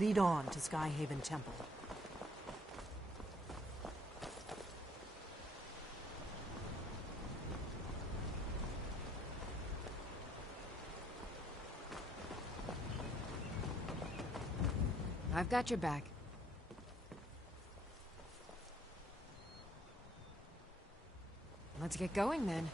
Lead on to Skyhaven Temple. I've got your back. Let's get going then.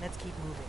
Let's keep moving.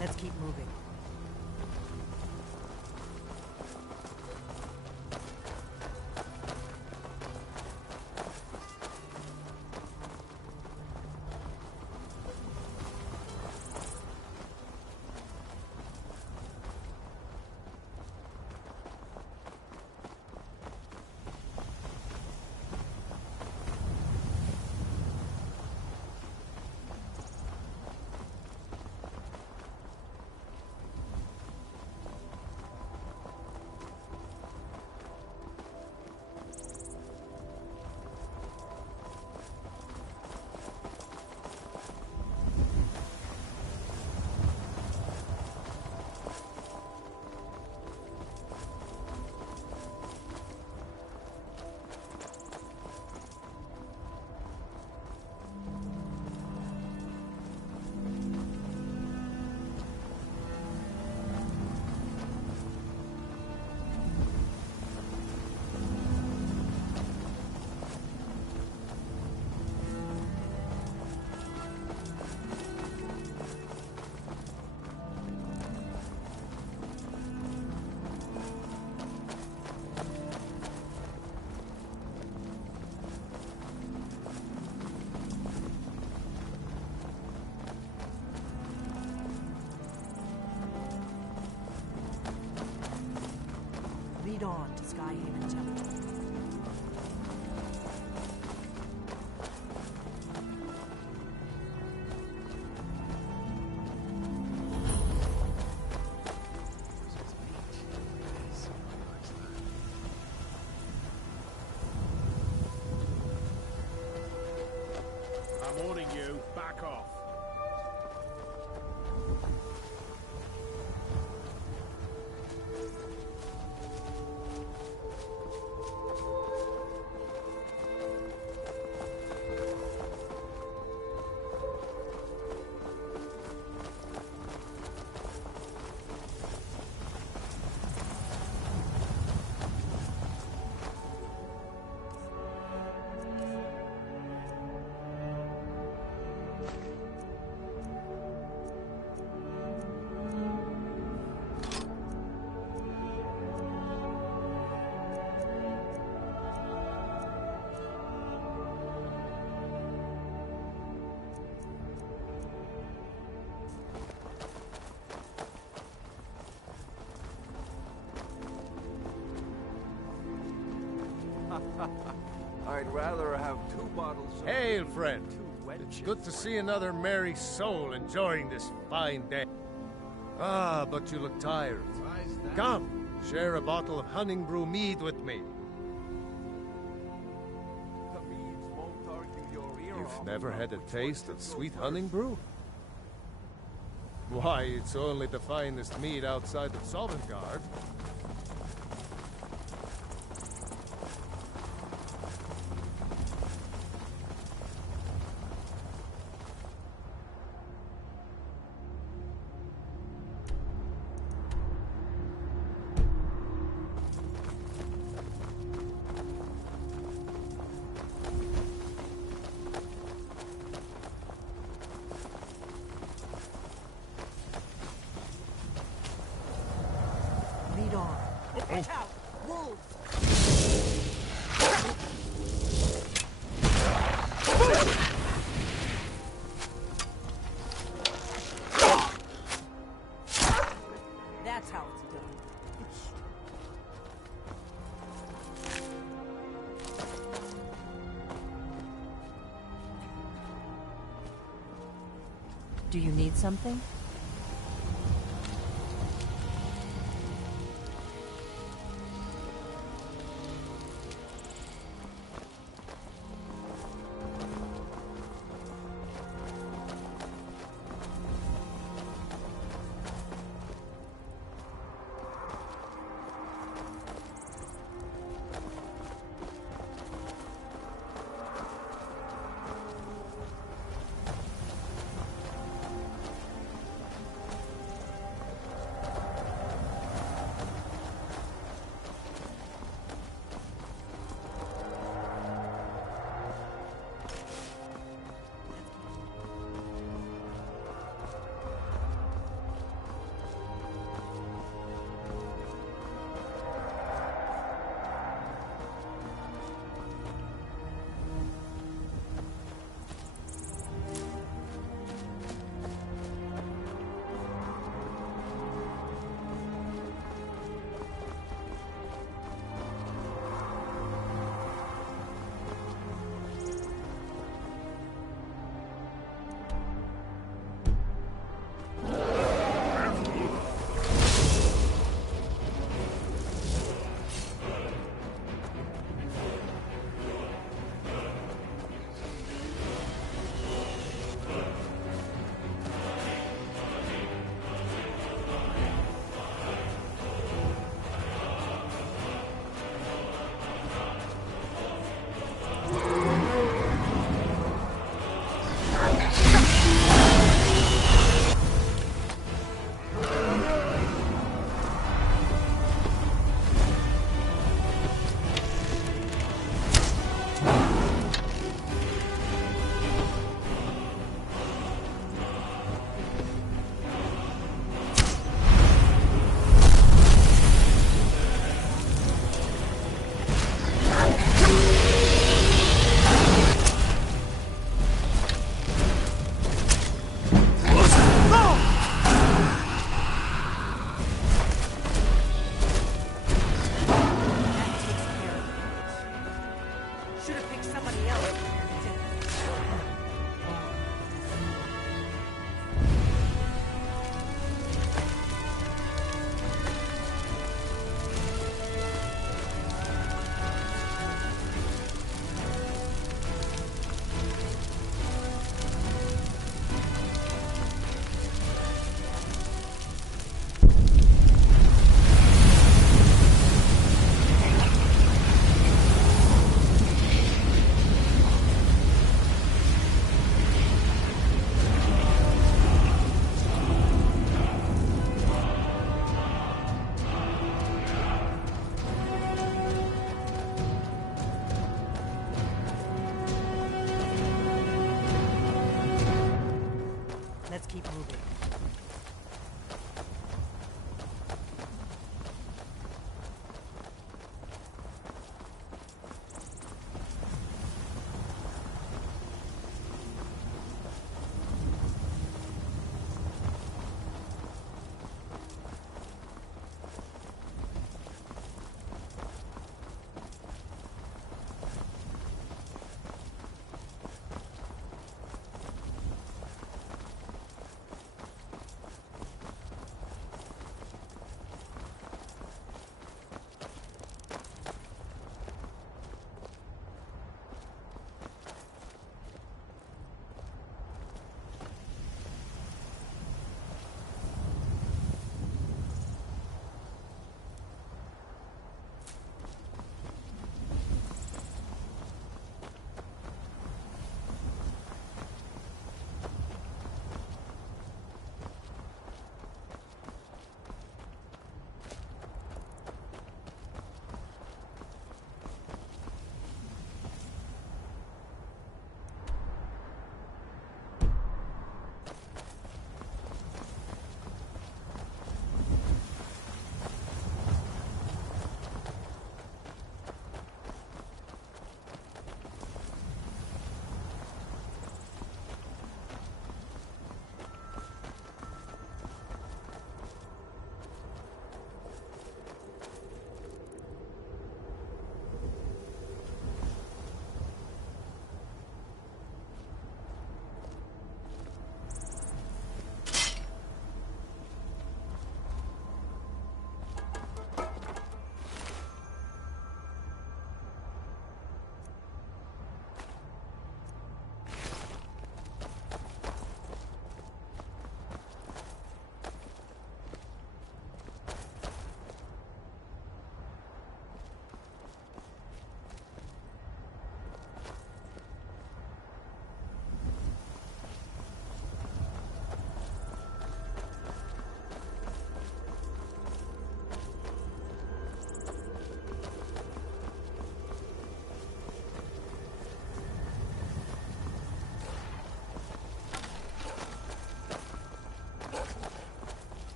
Let's keep moving. Lead on to Skyhaven Temple. I'm warning you, back off. I'd rather have 2 bottles of... Hail, friend. 2 It's wenches. good to see another merry soul enjoying this fine day. Ah, but you look tired. Why's that? Come, share a bottle of Hunting Brew mead with me. The meads won't argue your ear You've off never about had a which taste one of to go sweet first. Hunting Brew? Why, it's only the finest mead outside of Sovngarde. Lead on. Watch out! Wolves! That's how it's done. Do you need something?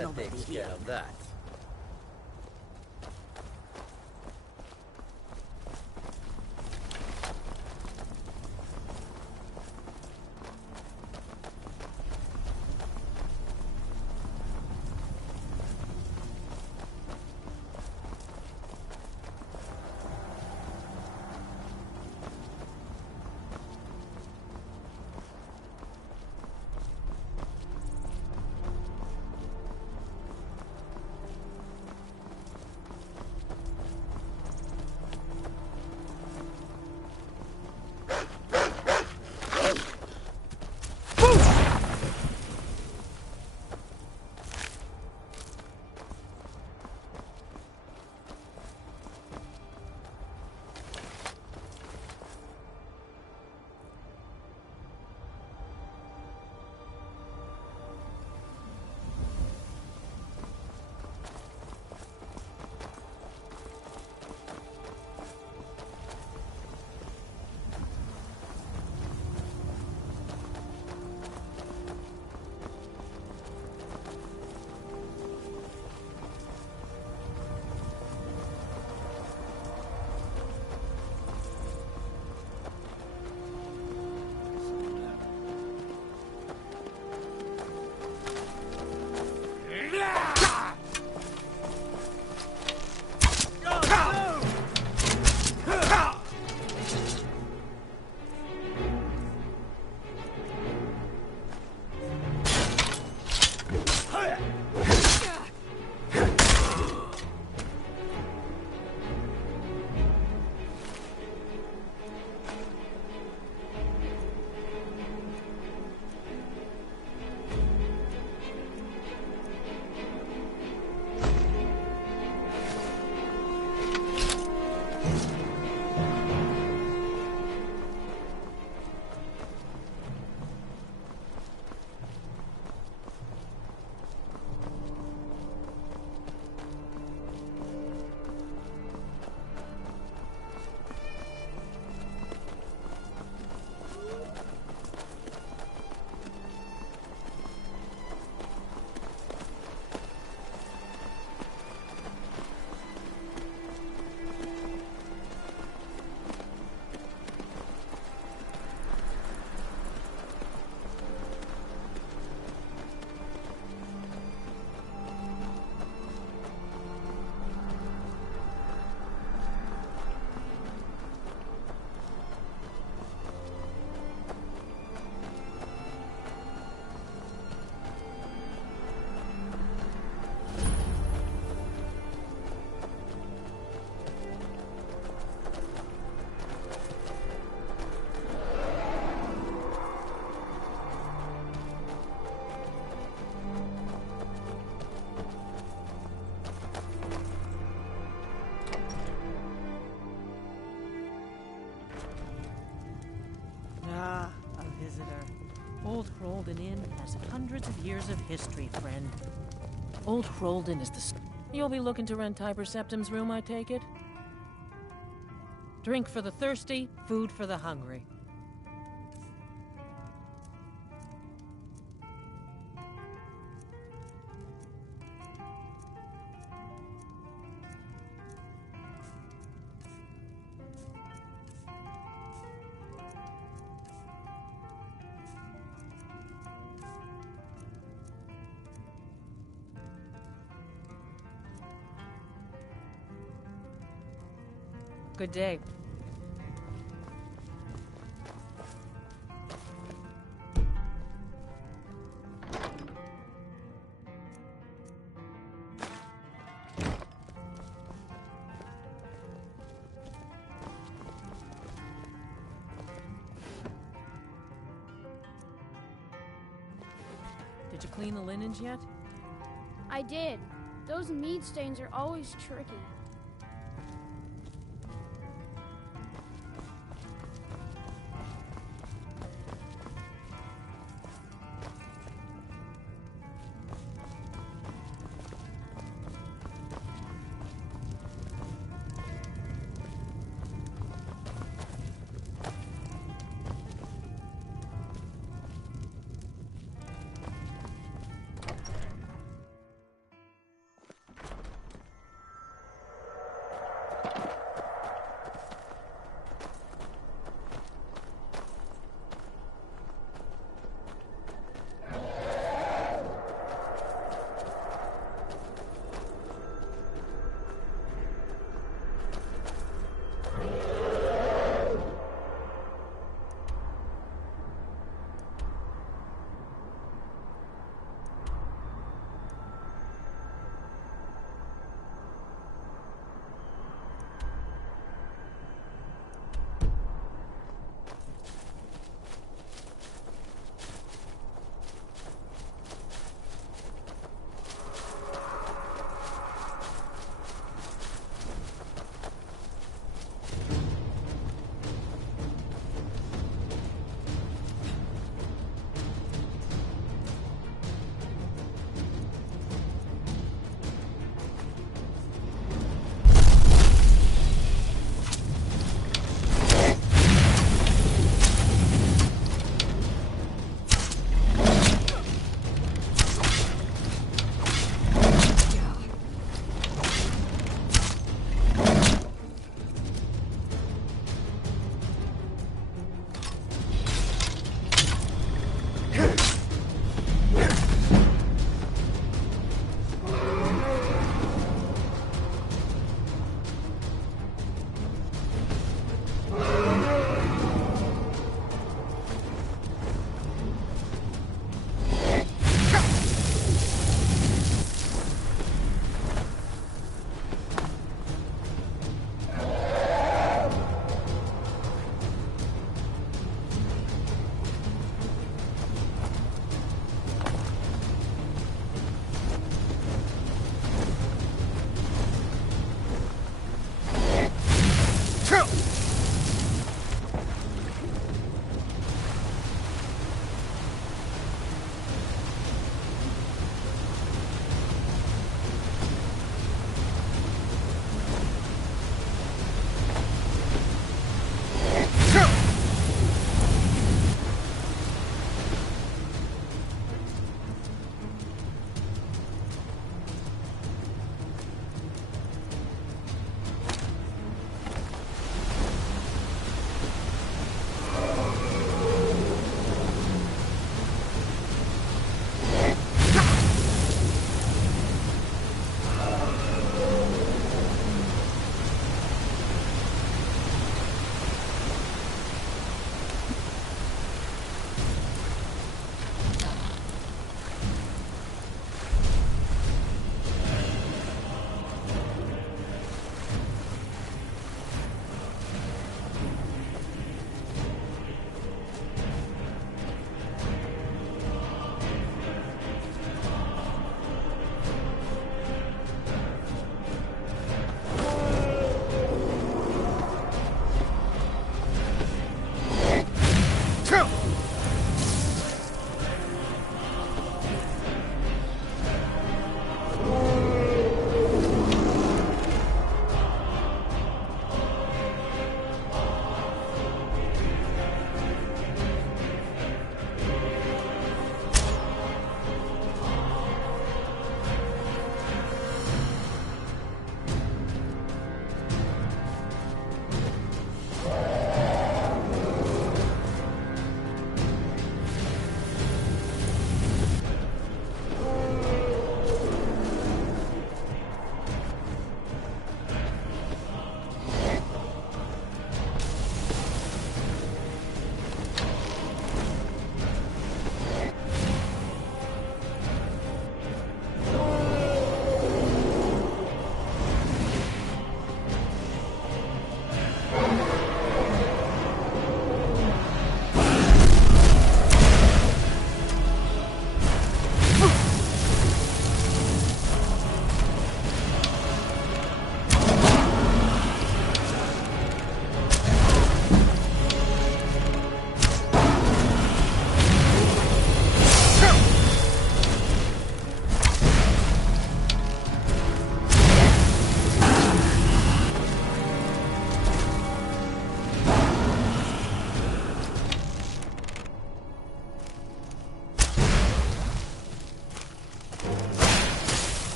That takes care of that. Old Hrolden Inn has hundreds of years of history, friend. Old Hrolden is the... You'll be looking to rent Tiber Septim's room, I take it? Drink for the thirsty, food for the hungry. Good day. Did you clean the linens yet? I did. Those mead stains are always tricky.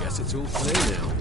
Guess it's all clear now.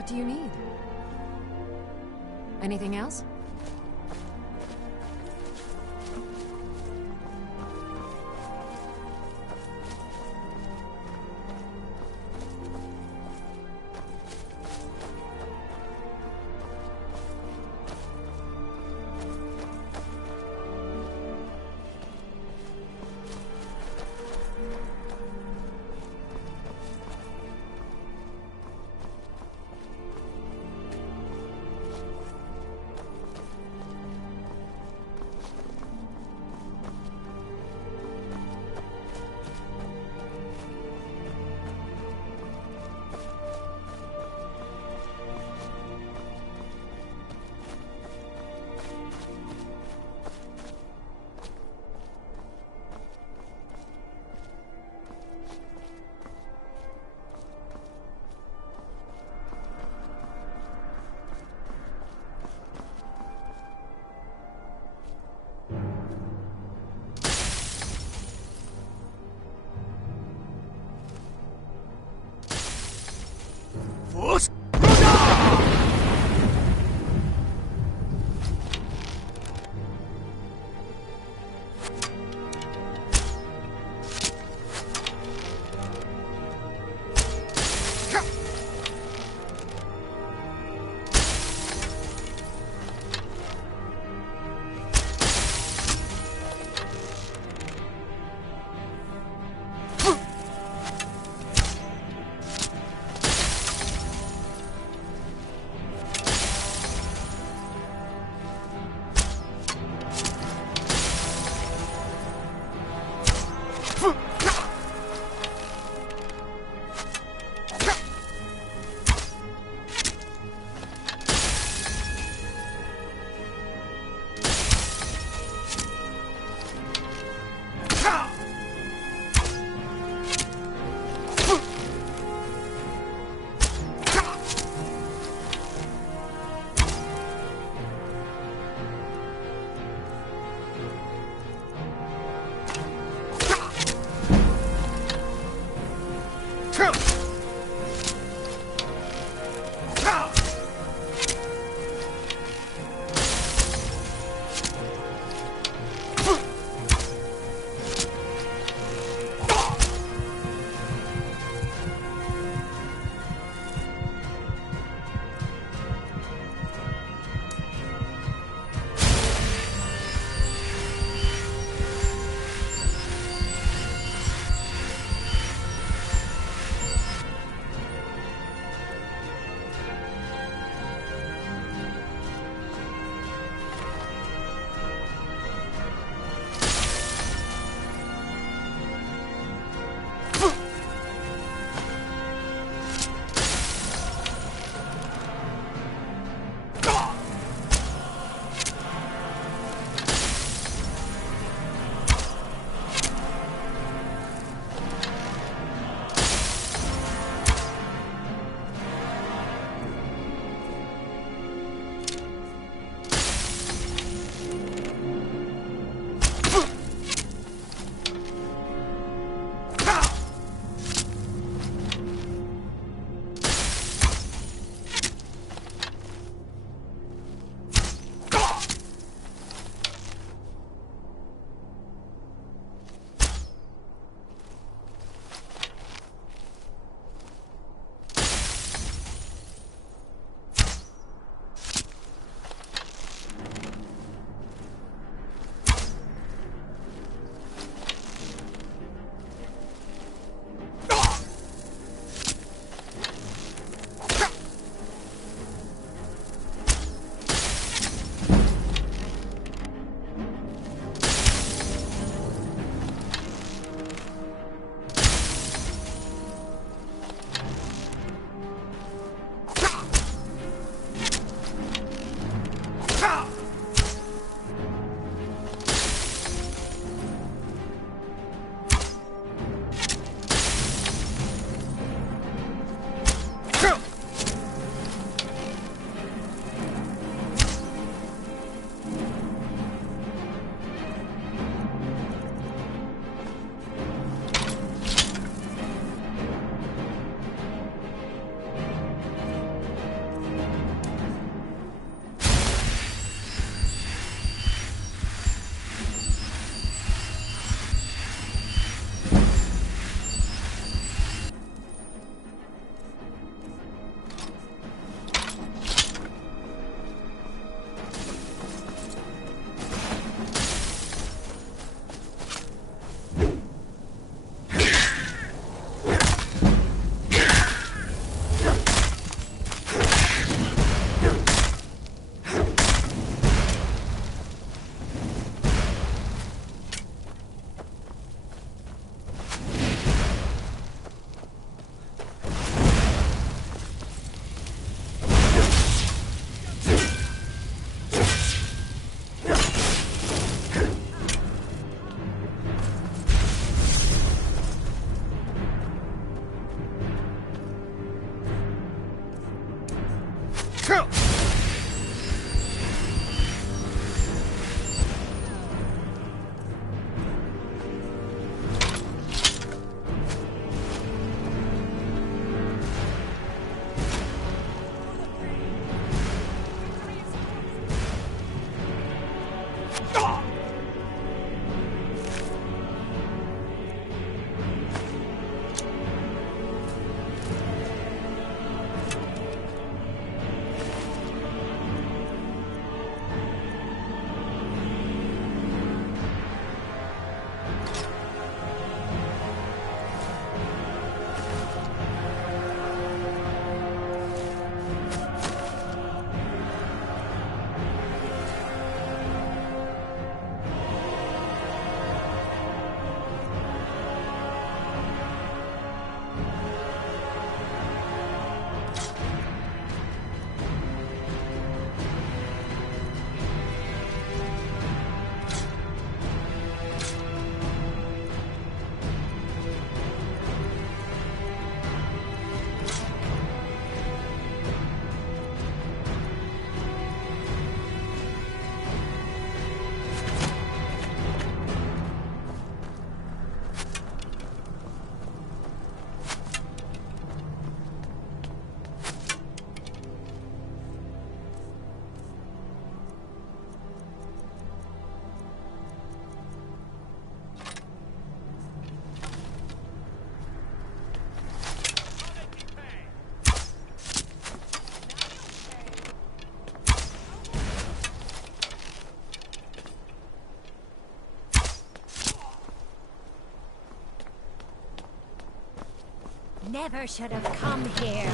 What do you need? Anything else? Never should have come here.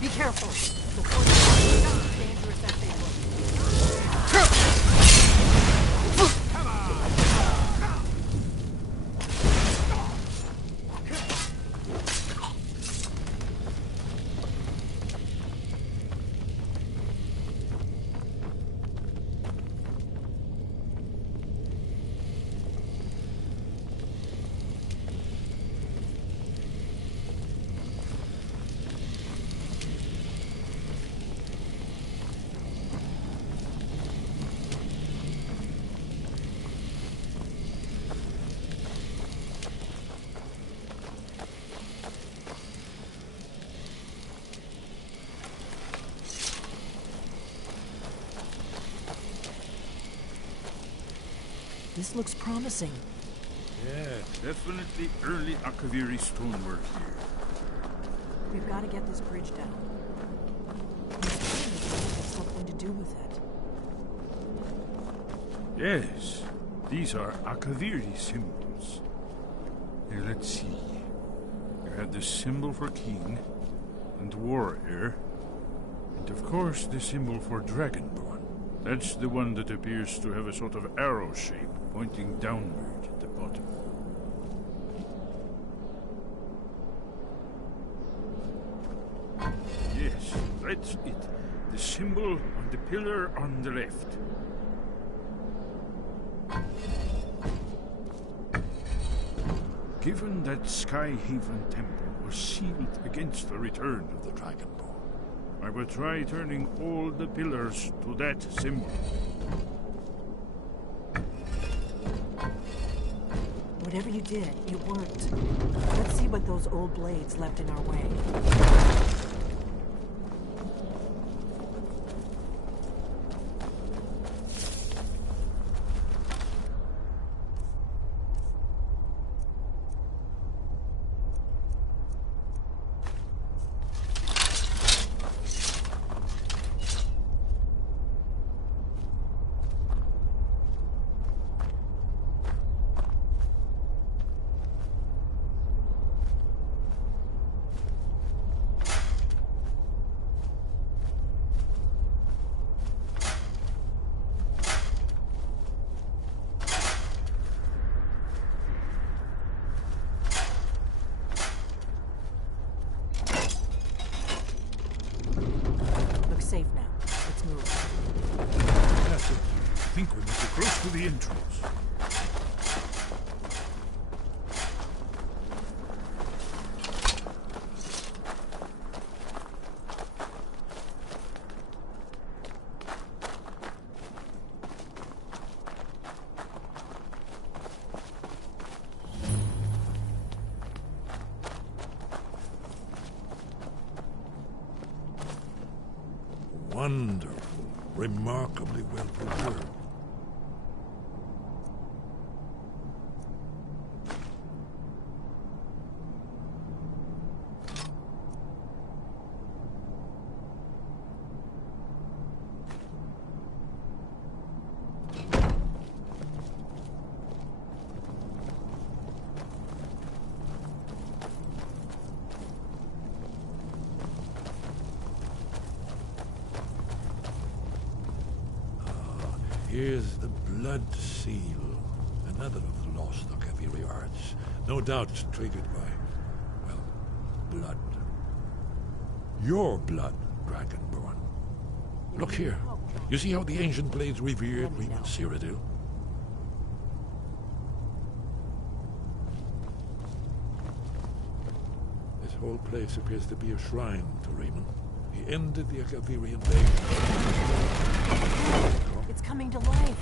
Be careful. Before you know how dangerous that thing was. This looks promising. Yeah, definitely early Akaviri stonework here. We've got to get this bridge down. This bridge has something to do with it. Yes, these are Akaviri symbols. Here, let's see. You have the symbol for king and warrior, and of course the symbol for dragonborn. That's the one that appears to have a sort of arrow shape pointing downward at the bottom. Yes, That's it. The symbol on the pillar on the left. Given that Skyhaven Temple was sealed against the return of the Dragonborn, I will try turning all the pillars to that symbol. Whatever you did, it worked. Let's see what those old blades left in our way. Safe now. Let's move. That's it. I think we must be close to the entrance. Wonderful, remarkably well preserved. Here's the blood seal, another of the lost Akaviri arts. No doubt triggered by, well, blood. Your blood, Dragonborn. Look here. You see how the ancient blades revered we in Cyrodiil? This whole place appears to be a shrine to Raymond. He ended the Akaviri invasion. It's coming to life.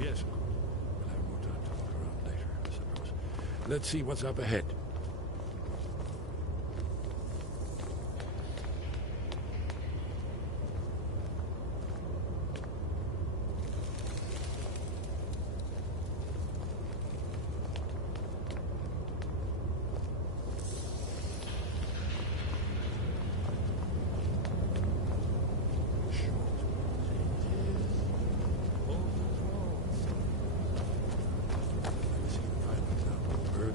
Yes, we'll have more time to look around later, I suppose. Let's see what's up ahead.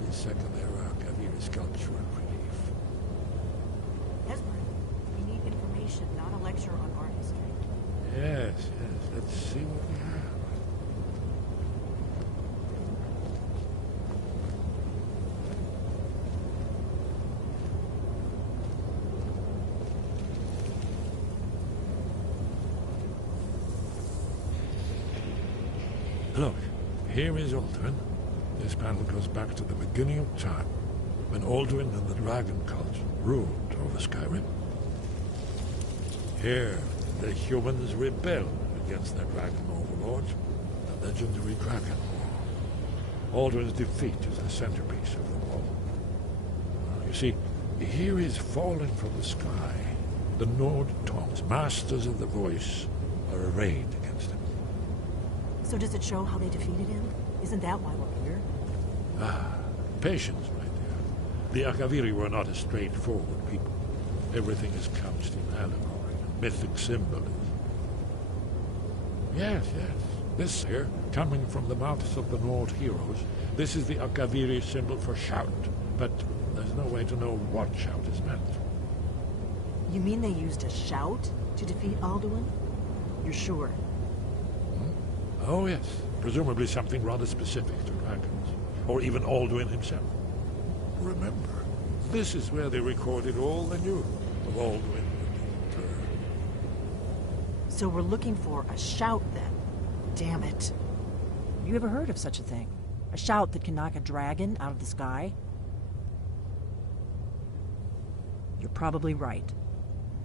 Second era Kaviri sculpture and relief. Esmer, we need information, not a lecture on art history. Yes, yes. Let's see what we have. Look, Here is Alduin. This panel goes back to the beginning of time, when Alduin and the dragon cult ruled over Skyrim. Here, the humans rebelled against their dragon overlords, the legendary Dragon War. Alduin's defeat is the centerpiece of the wall. You see, here is falling from the sky. The Nord Tongs, masters of the voice, are arrayed against him. So does it show how they defeated him? Isn't that why we're here? Ah, patience, my dear. The Akaviri were not a straightforward people. Everything is couched in allegory, mythic symbolism. Yes. This here, coming from the mouths of the Nord heroes, this is the Akaviri symbol for shout. But there's no way to know what shout is meant. You mean they used a shout to defeat Alduin? You're sure? Oh, yes. Presumably something rather specific to dragons. Or even Alduin himself. Remember, this is where they recorded all they knew of Alduin. So we're looking for a shout, then. Damn it. You ever heard of such a thing? A shout that can knock a dragon out of the sky? You're probably right.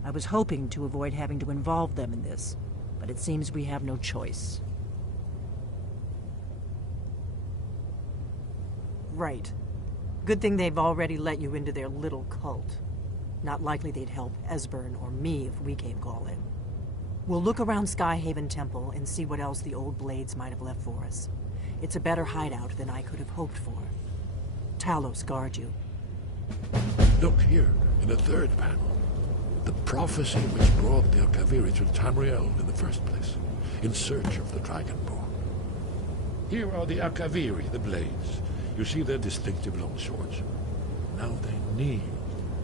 I was hoping to avoid having to involve them in this, but it seems we have no choice. Right. Good thing they've already let you into their little cult. Not likely they'd help Esbern or me if we came calling. We'll look around Skyhaven Temple and see what else the old blades might have left for us. It's a better hideout than I could have hoped for. Talos guard you. Look here, in the third panel. The prophecy which brought the Akaviri to Tamriel in the first place, in search of the Dragonborn. Here are the Akaviri, the blades. You see their distinctive long swords. Now they need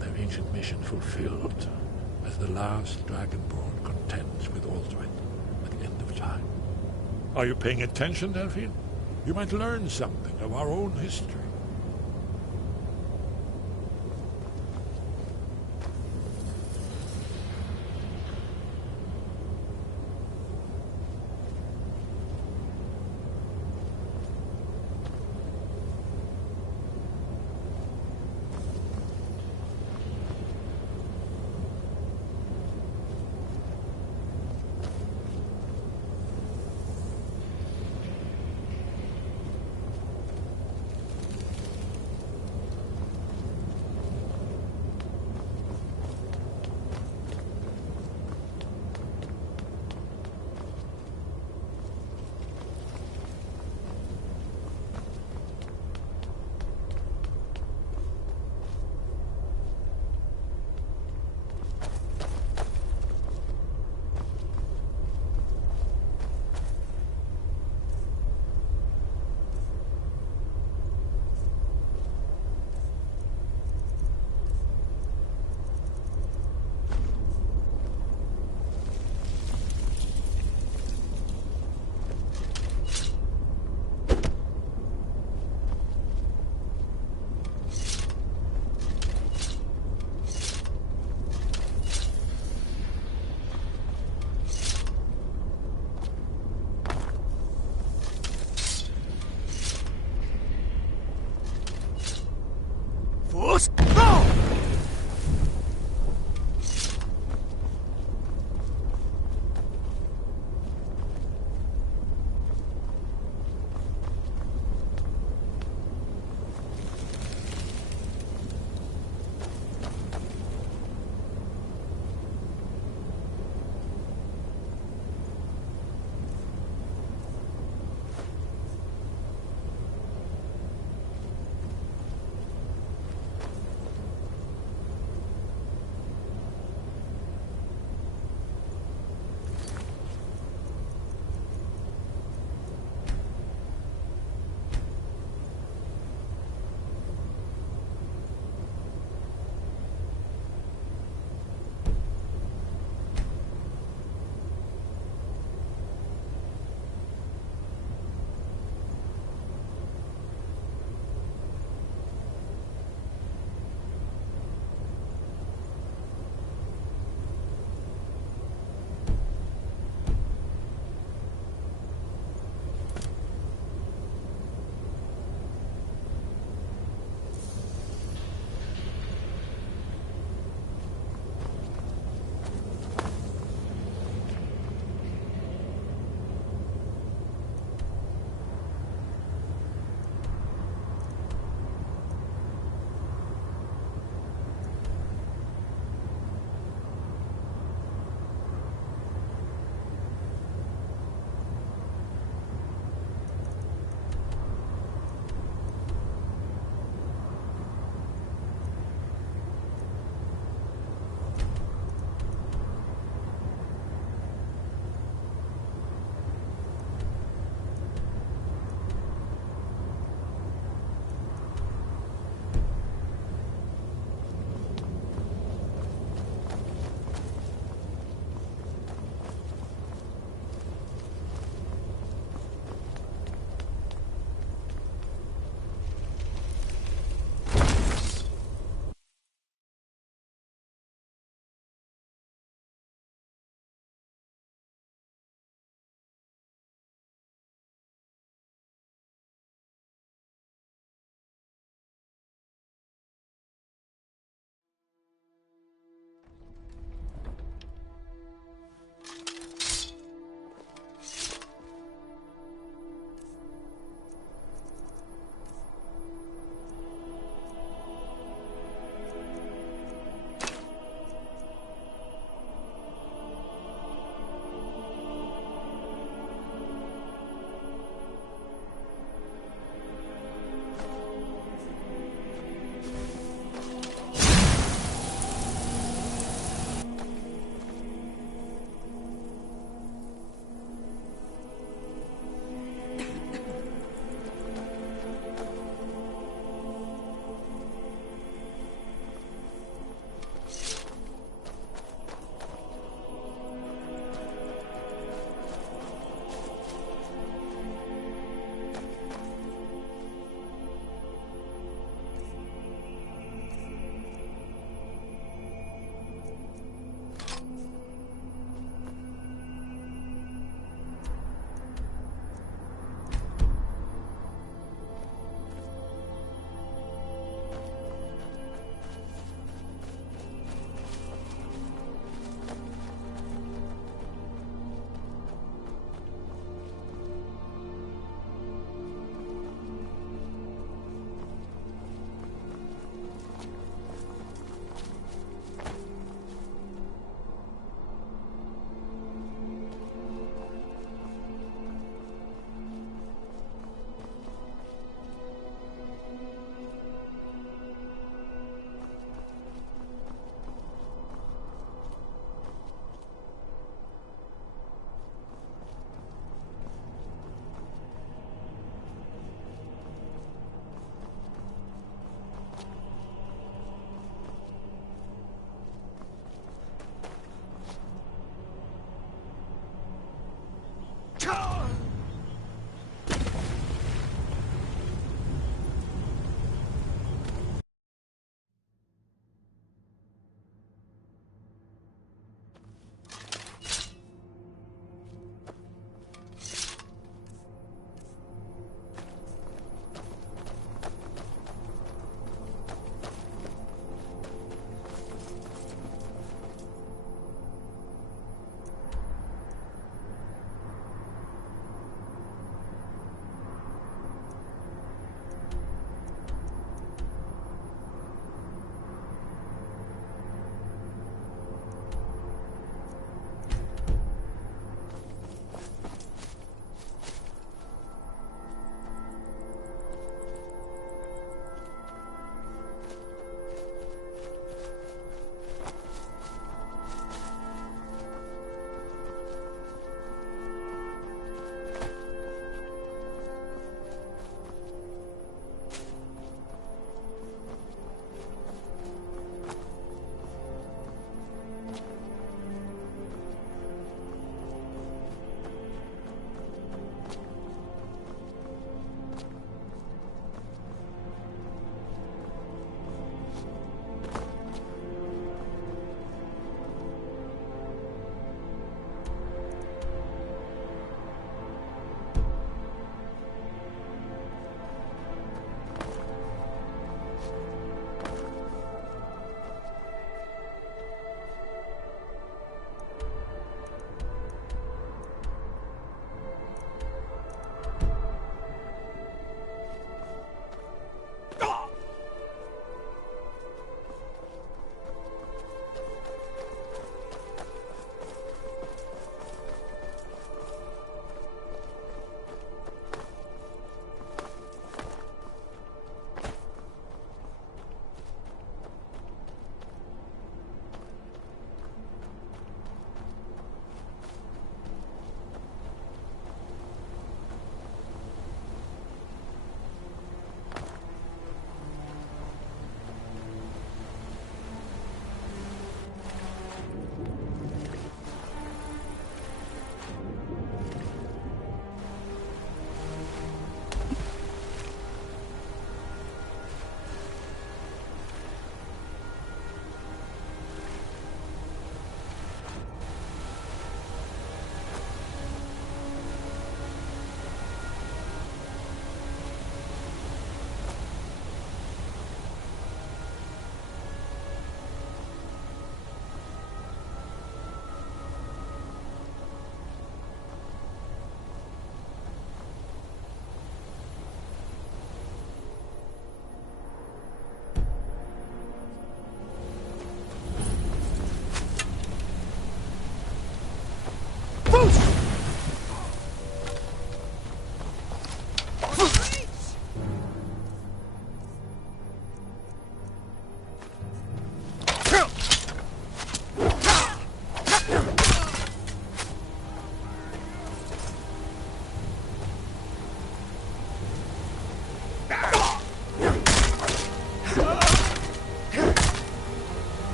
their ancient mission fulfilled, as the last Dragonborn contends with Alduin at the end of time. Are you paying attention, Delphine? You might learn something of our own history.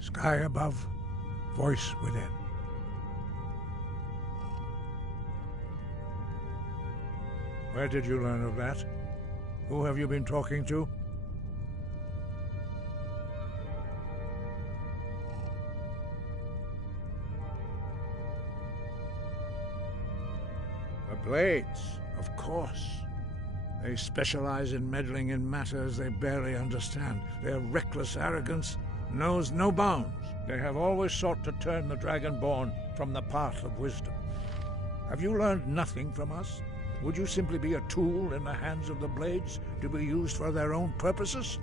Sky above, voice within. Where did you learn of that? Who have you been talking to? The Blades, of course. They specialize in meddling in matters they barely understand. Their reckless arrogance knows no bounds. They have always sought to turn the Dragonborn from the path of wisdom. Have you learned nothing from us? Would you simply be a tool in the hands of the Blades to be used for their own purposes?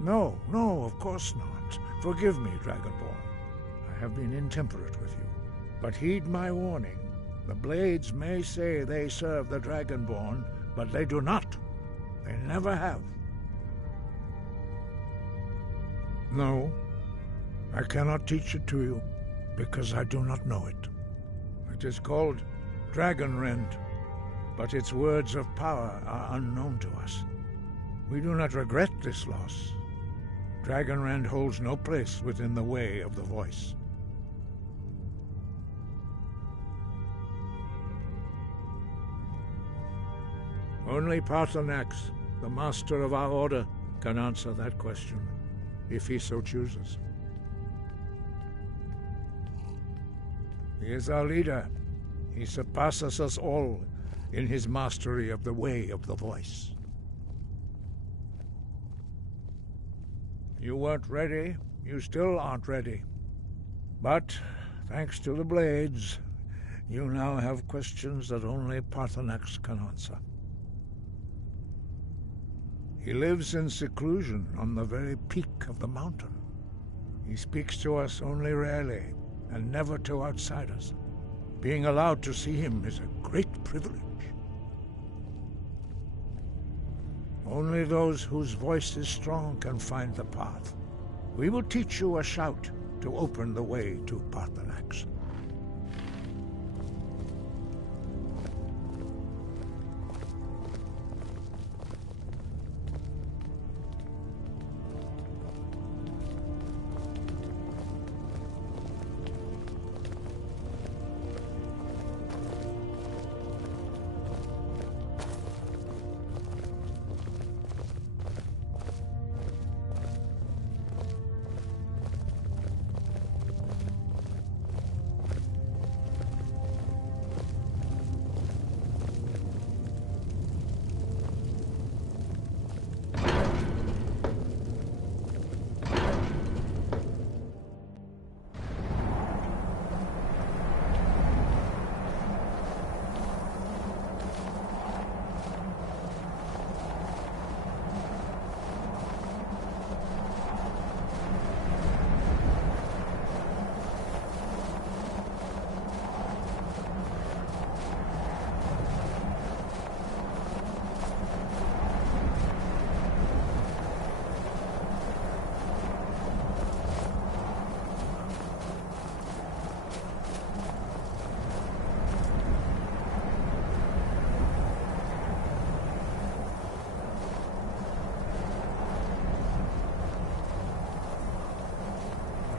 No, of course not. Forgive me, Dragonborn. I have been intemperate with you. But heed my warning. The Blades may say they serve the Dragonborn, but they do not. They never have. No, I cannot teach it to you, because I do not know it. It is called Dragon Rend, but its words of power are unknown to us. We do not regret this loss. Dragon Rend holds no place within the way of the voice. Only Paarthurnax, the master of our order, can answer that question, if he so chooses. He is our leader. He surpasses us all in his mastery of the way of the voice. You weren't ready. You still aren't ready. But, thanks to the blades, you now have questions that only Paarthurnax can answer. He lives in seclusion on the very peak of the mountain. He speaks to us only rarely, and never to outsiders. Being allowed to see him is a great privilege. Only those whose voice is strong can find the path. We will teach you a shout to open the way to Paarthurnax.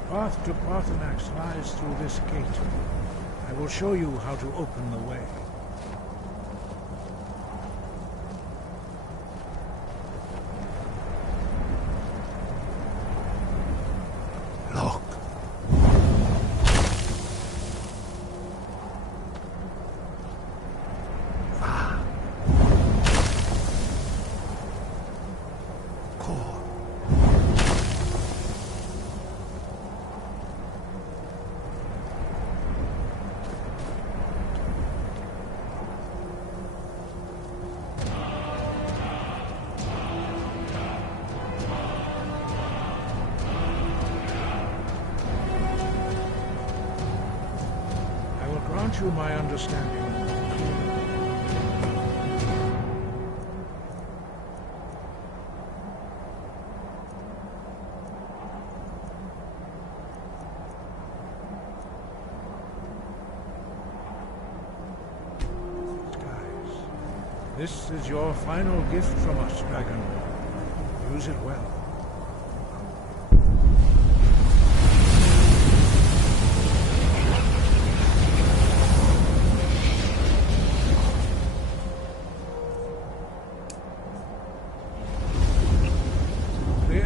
The path to Paarthurnax lies through this gate. I will show you how to open the way. Look. You my understanding. Skies. This is your final gift from us, Dragon. Use it well.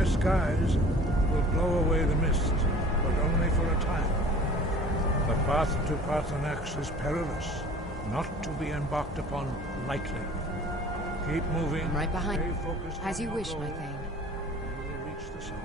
Skies will blow away the mist, but only for a time. The path to Paarthurnax is perilous, not to be embarked upon lightly. Keep moving. I'm right behind you. Stay focused As on you your wish, goal, my Thane. and you will reach the summit.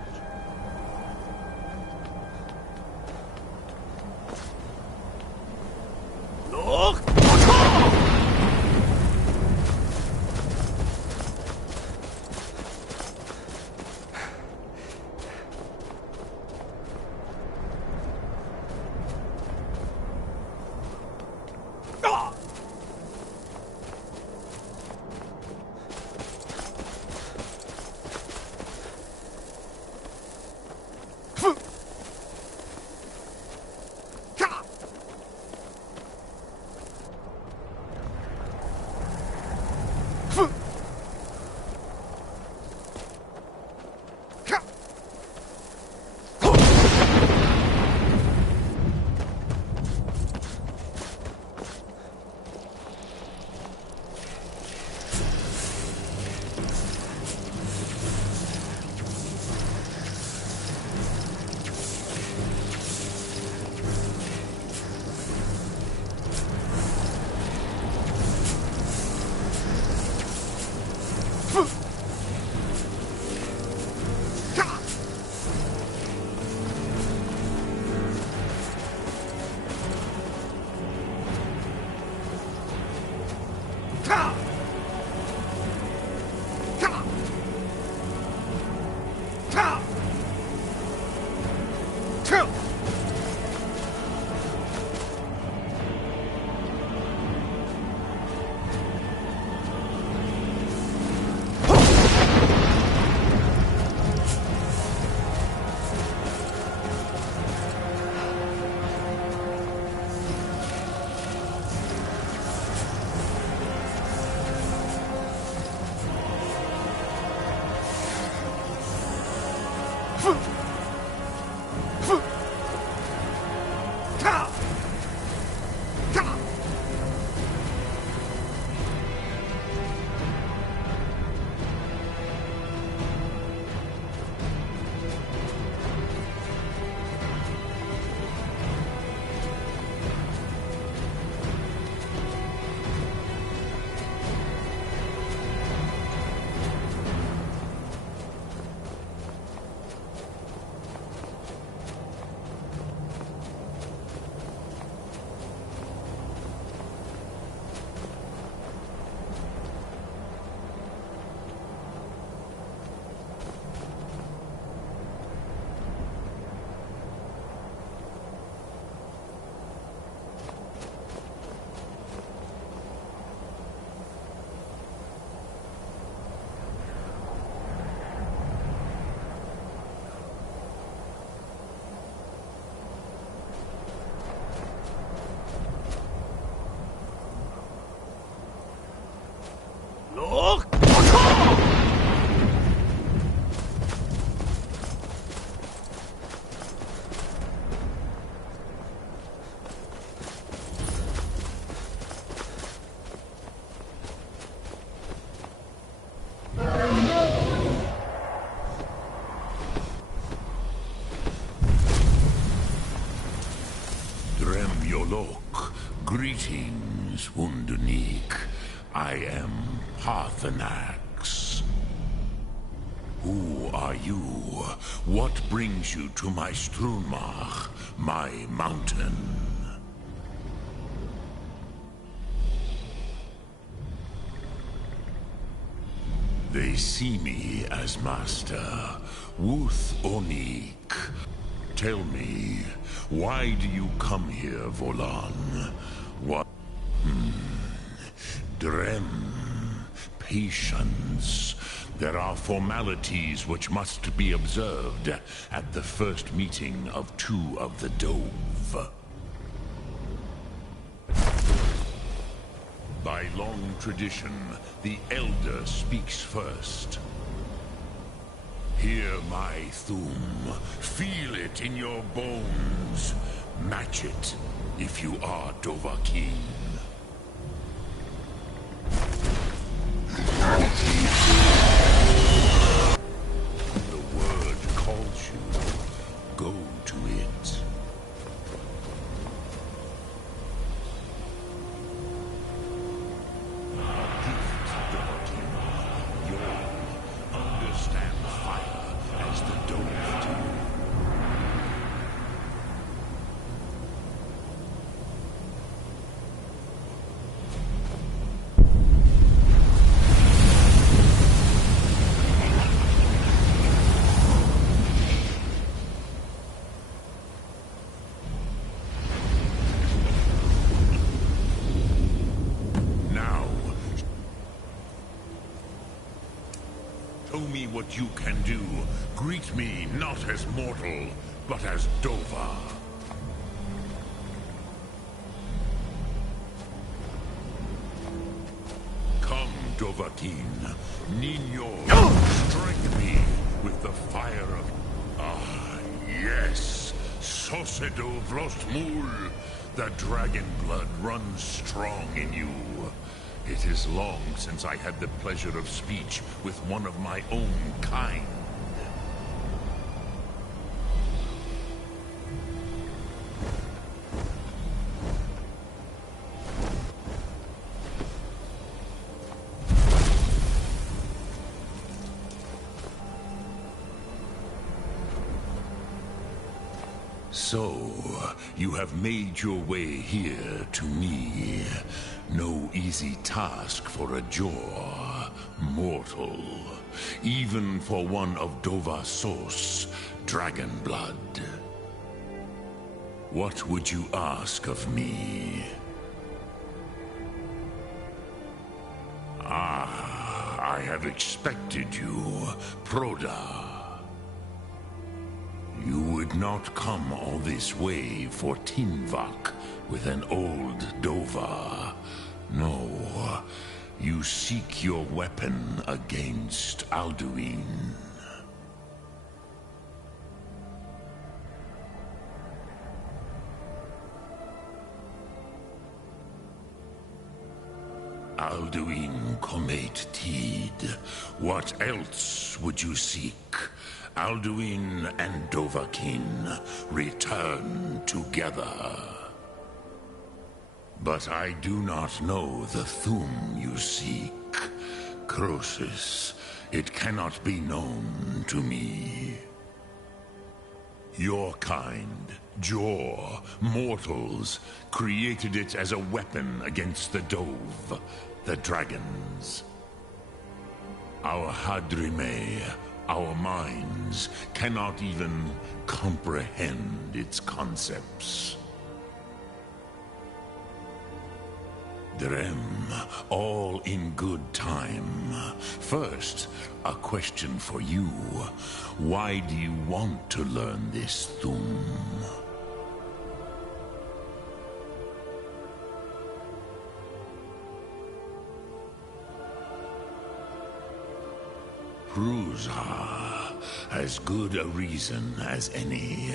Volok. Greetings, Wunderneek. I am Parthenax. Who are you? What brings you to my Strunmach, my mountain? They see me as master, Wuth Onik. Tell me, why do you come here, Volan? What? Drem. Patience. There are formalities which must be observed at the first meeting of two of the Dove. By long tradition, the Elder speaks first. Hear my Thum. Feel it in your bones. Match it if you are Dovahkiin. The word calls you. Go to it. Show me what you can do. Greet me not as mortal, but as Dova. Come, Dovahkiin. Ninyo, strike me with the fire of... Ah, yes. Sosedo Vlostmul. The dragon blood runs strong in you. It is long since I had the pleasure of speech with one of my own kind. So, you have made your way here to me. No easy task for a Jor, mortal. Even for one of Dovasos, dragon blood. What would you ask of me? Ah, I have expected you, Proda. You would not come all this way for Tinvak with an old Dova. No, you seek your weapon against Alduin. Alduin Comet Tid. What else would you seek? Alduin and Dovahkiin return together. But I do not know the Thum you seek. Croesus, it cannot be known to me. Your kind, Jor, mortals, created it as a weapon against the Dove, the dragons. Our Hadrime, our minds, cannot even comprehend its concepts. Drem, all in good time. First, a question for you. Why do you want to learn this Thum? Prusa, as good a reason as any.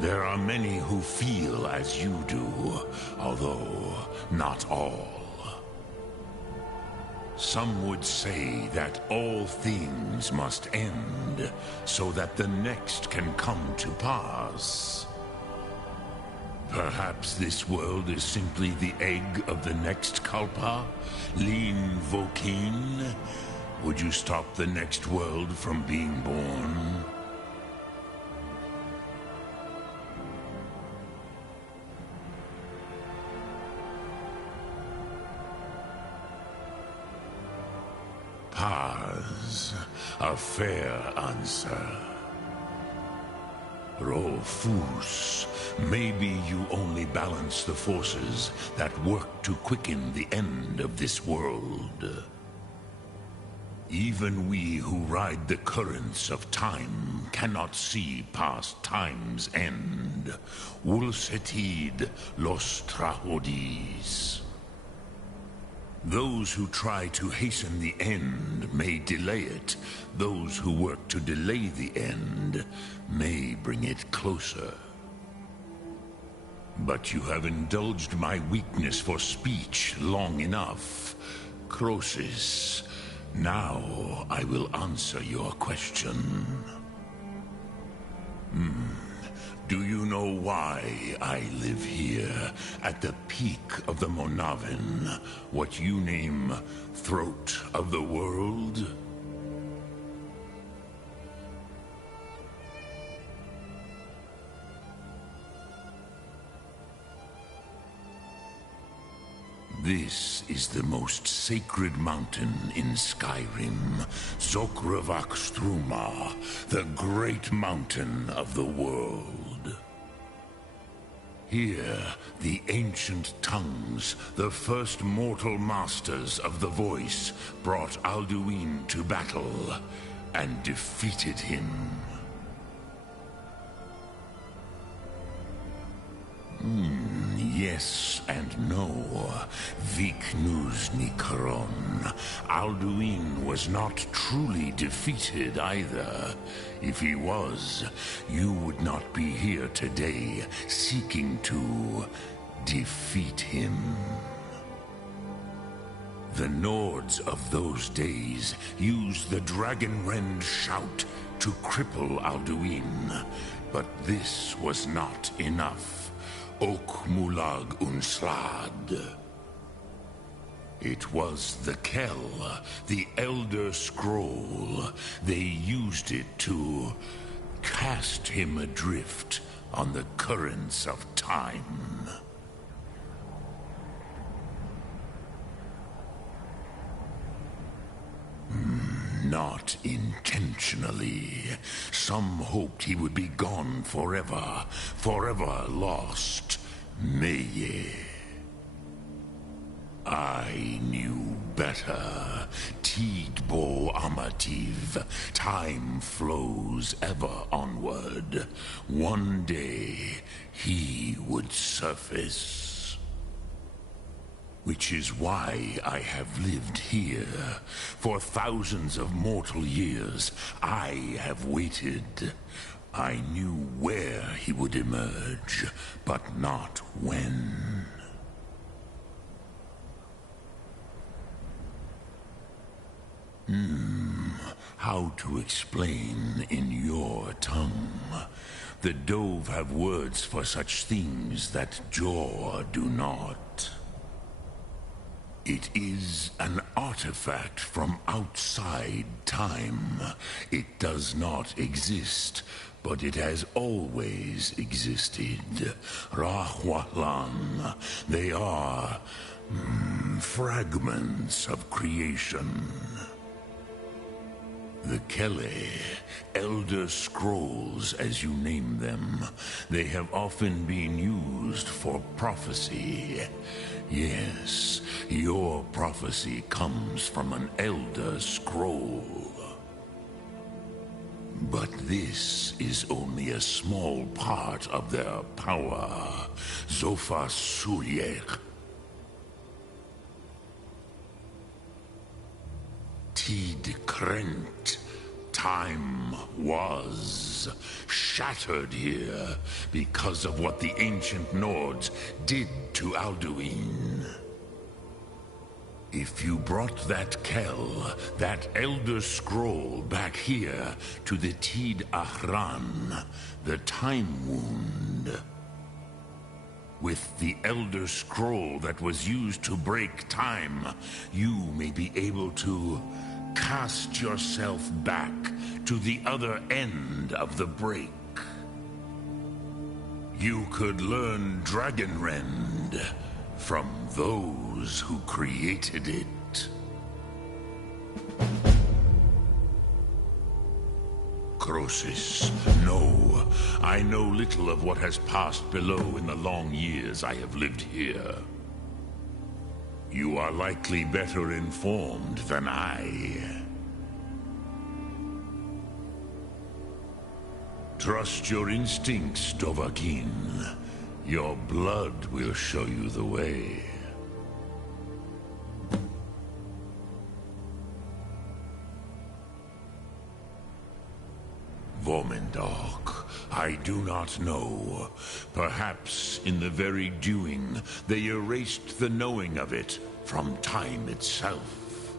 There are many who feel as you do, although not all. Some would say that all things must end, so that the next can come to pass. Perhaps this world is simply the egg of the next Kalpa? Lean Vokin? Would you stop the next world from being born? Paz, a fair answer. Rofus, maybe you only balance the forces that work to quicken the end of this world. Even we who ride the currents of time cannot see past time's end. Wulsetid los trahodis. Those who try to hasten the end may delay it. Those who work to delay the end may bring it closer. But you have indulged my weakness for speech long enough. Croesus, now I will answer your question. Do you know why I live here, at the peak of the Monavin, what you name throat of the world? This is the most sacred mountain in Skyrim, Zokravak Struma, the great mountain of the world. Here, the ancient tongues, the first mortal masters of the voice, brought Alduin to battle and defeated him. Yes and no. Viknus Nikaron. Alduin was not truly defeated either. If he was, you would not be here today seeking to defeat him. The Nords of those days used the Dragonrend shout to cripple Alduin, but this was not enough. Ok Mulag Unslad. It was the Kell, the Elder Scroll. They used it to cast him adrift on the currents of time. Not intentionally. Some hoped he would be gone forever, forever lost. Meye. I knew better. Tidbo Amativ. Time flows ever onward. One day, he would surface. Which is why I have lived here. For thousands of mortal years, I have waited. I knew where he would emerge, but not when. How to explain in your tongue? The Dove have words for such things that Jor do not. It is an artifact from outside time. It does not exist, but it has always existed. Rahwalan. They are fragments of creation. The Kele, Elder Scrolls as you name them, they have often been used for prophecy. Yes, your prophecy comes from an Elder Scroll. But this is only a small part of their power. Zofa Suryek. Tid Krent. Time was shattered here because of what the ancient Nords did to Alduin. If you brought that Kell, that Elder Scroll back here to the Tid Ahran, the Time Wound, with the Elder Scroll that was used to break time, you may be able to cast yourself back to the other end of the break. You could learn Dragonrend from those who created it. Croesus, no. I know little of what has passed below in the long years I have lived here. You are likely better informed than I. Trust your instincts, Dovahkiin. Your blood will show you the way. Vormendok, I do not know. Perhaps in the very doing, they erased the knowing of it from time itself.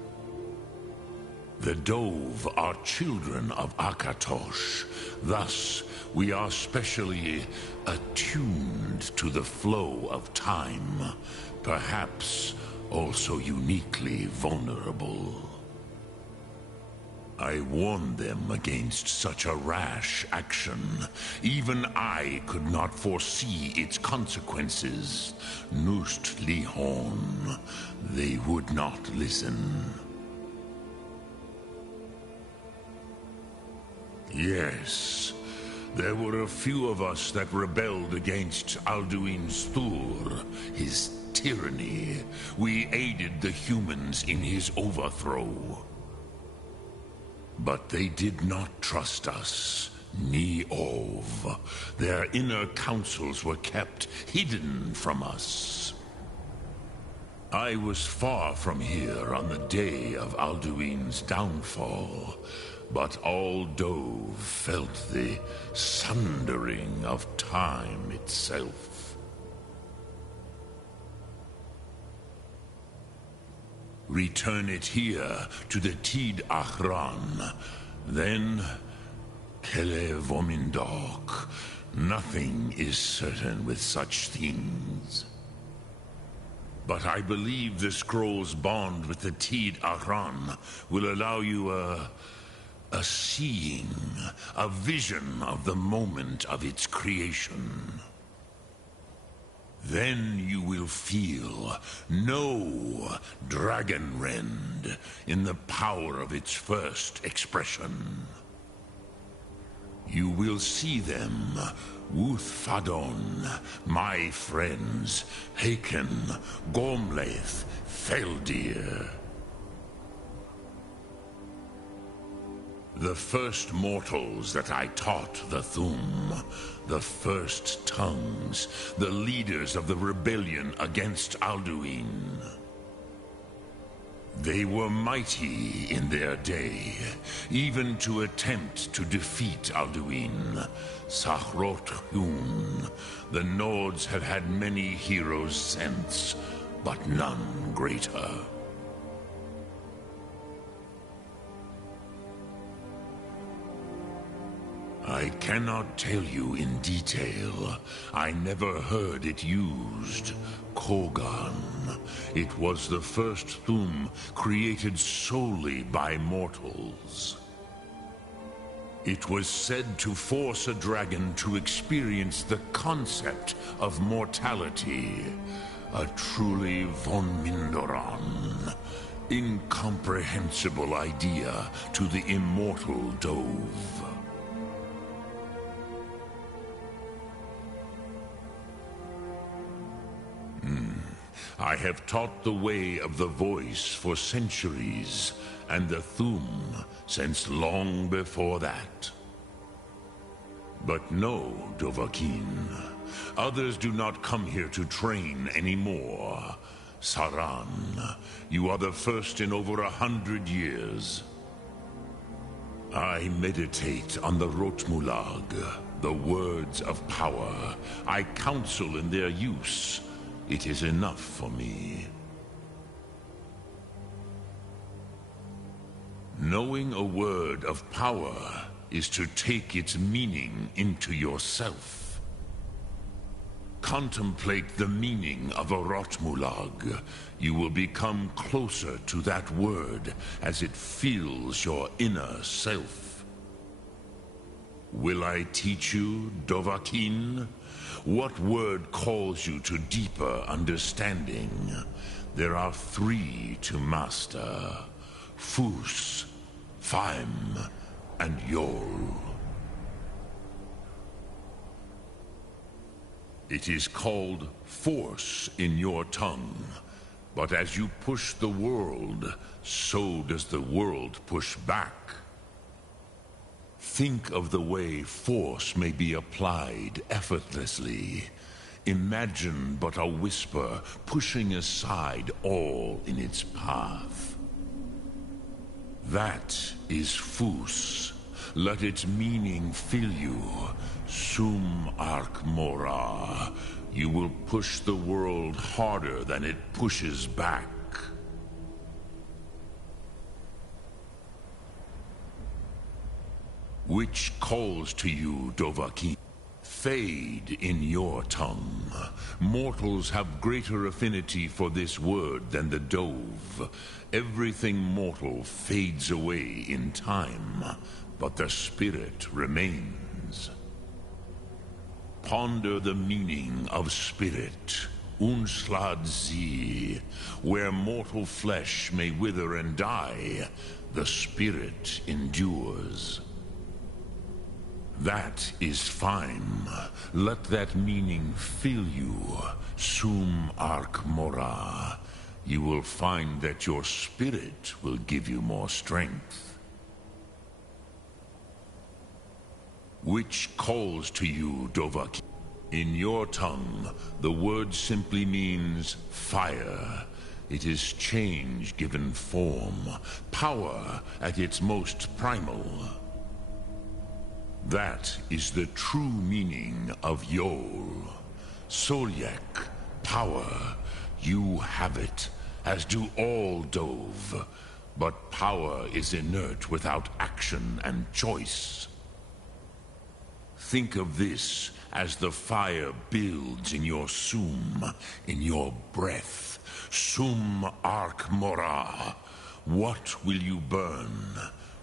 The Dove are children of Akatosh. Thus, we are specially attuned to the flow of time. Perhaps also uniquely vulnerable. I warned them against such a rash action. Even I could not foresee its consequences. Nust Lihon, they would not listen. Yes, there were a few of us that rebelled against Alduin Stur, his tyranny. We aided the humans in his overthrow. But they did not trust us, ni Ov. Their inner counsels were kept hidden from us. I was far from here on the day of Alduin's downfall, but all Dove felt the sundering of time itself. Return it here to the Tid Achran. Then, Kele Vormendok. Nothing is certain with such things. But I believe the scroll's bond with the Tid Achran will allow you a seeing, a vision of the moment of its creation. Then you will feel, know Dragonrend in the power of its first expression. You will see them, Wuthfadon, my friends, Haken, Gormlaith, Feldir. The first mortals that I taught the Thum, the first tongues, the leaders of the rebellion against Alduin. They were mighty in their day, even to attempt to defeat Alduin. Sahrot Hun, the Nords have had many heroes since, but none greater. I cannot tell you in detail. I never heard it used. Kogan. It was the first Thum created solely by mortals. It was said to force a dragon to experience the concept of mortality. A truly von Mindoran. Incomprehensible idea to the immortal Dove. I have taught the way of the voice for centuries, and the Thum since long before that. But no, Dovahkiin. Others do not come here to train anymore. Saran, you are the first in over 100 years. I meditate on the Rotmulag, the words of power. I counsel in their use. It is enough for me. Knowing a word of power is to take its meaning into yourself. Contemplate the meaning of a Rotmulag. You will become closer to that word as it fills your inner self. Will I teach you, Dovahkiin? What word calls you to deeper understanding? There are 3 to master: Fus, Faim, and Yol. It is called force in your tongue, but as you push the world, so does the world push back. Think of the way force may be applied effortlessly. Imagine but a whisper pushing aside all in its path. That is Fus. Let its meaning fill you. Sum Ark Mora. You will push the world harder than it pushes back. Which calls to you, Dovahkiin? Fade in your tongue. Mortals have greater affinity for this word than the Dove. Everything mortal fades away in time, but the spirit remains. Ponder the meaning of spirit, Unslad Zi. Where mortal flesh may wither and die, the spirit endures. That is fine. Let that meaning fill you, Sum Ark Mora. You will find that your spirit will give you more strength. Which calls to you, Dovahkiin? In your tongue, the word simply means fire. It is change given form, power at its most primal. That is the true meaning of Yol. Solyak, power. You have it, as do all Dove. But power is inert without action and choice. Think of this as the fire builds in your Sum, in your breath. Sum Ark Mora. What will you burn?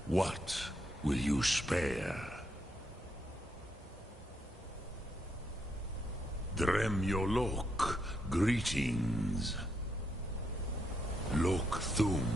What will you spare? Dremyolok, greetings. Lok Thum.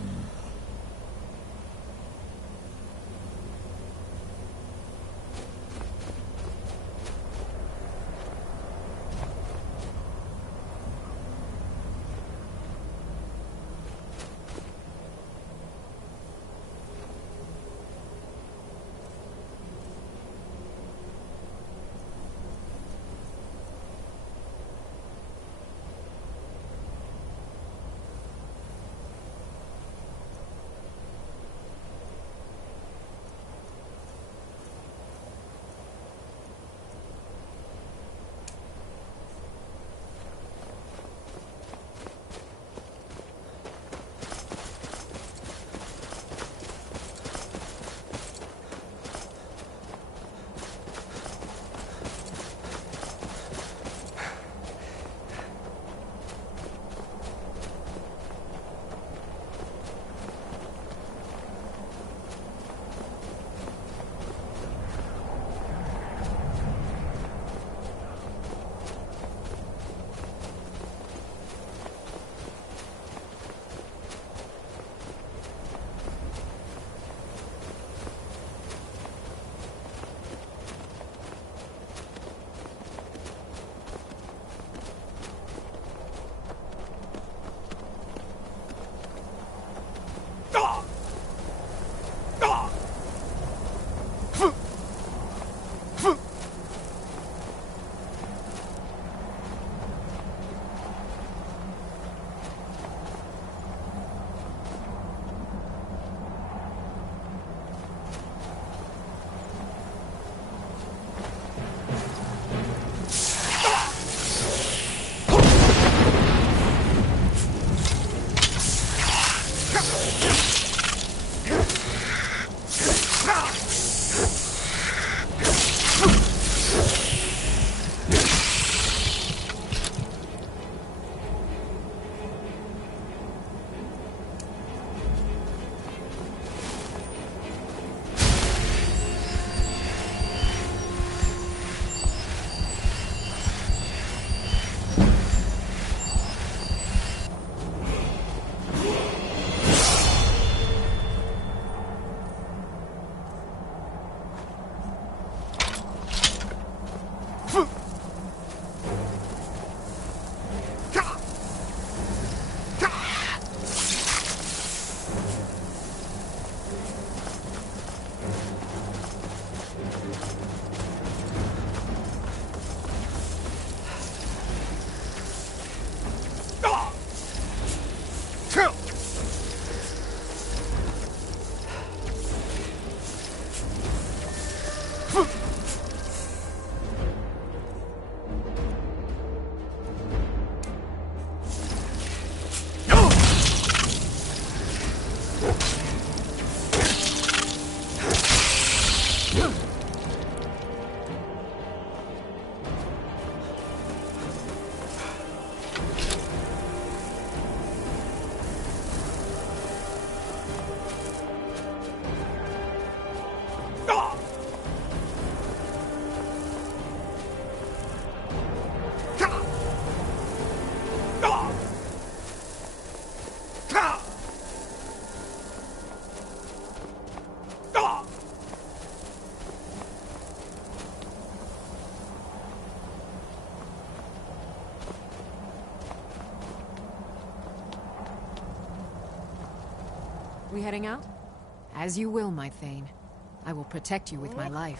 We heading out? As you will, my Thane. I will protect you with my life.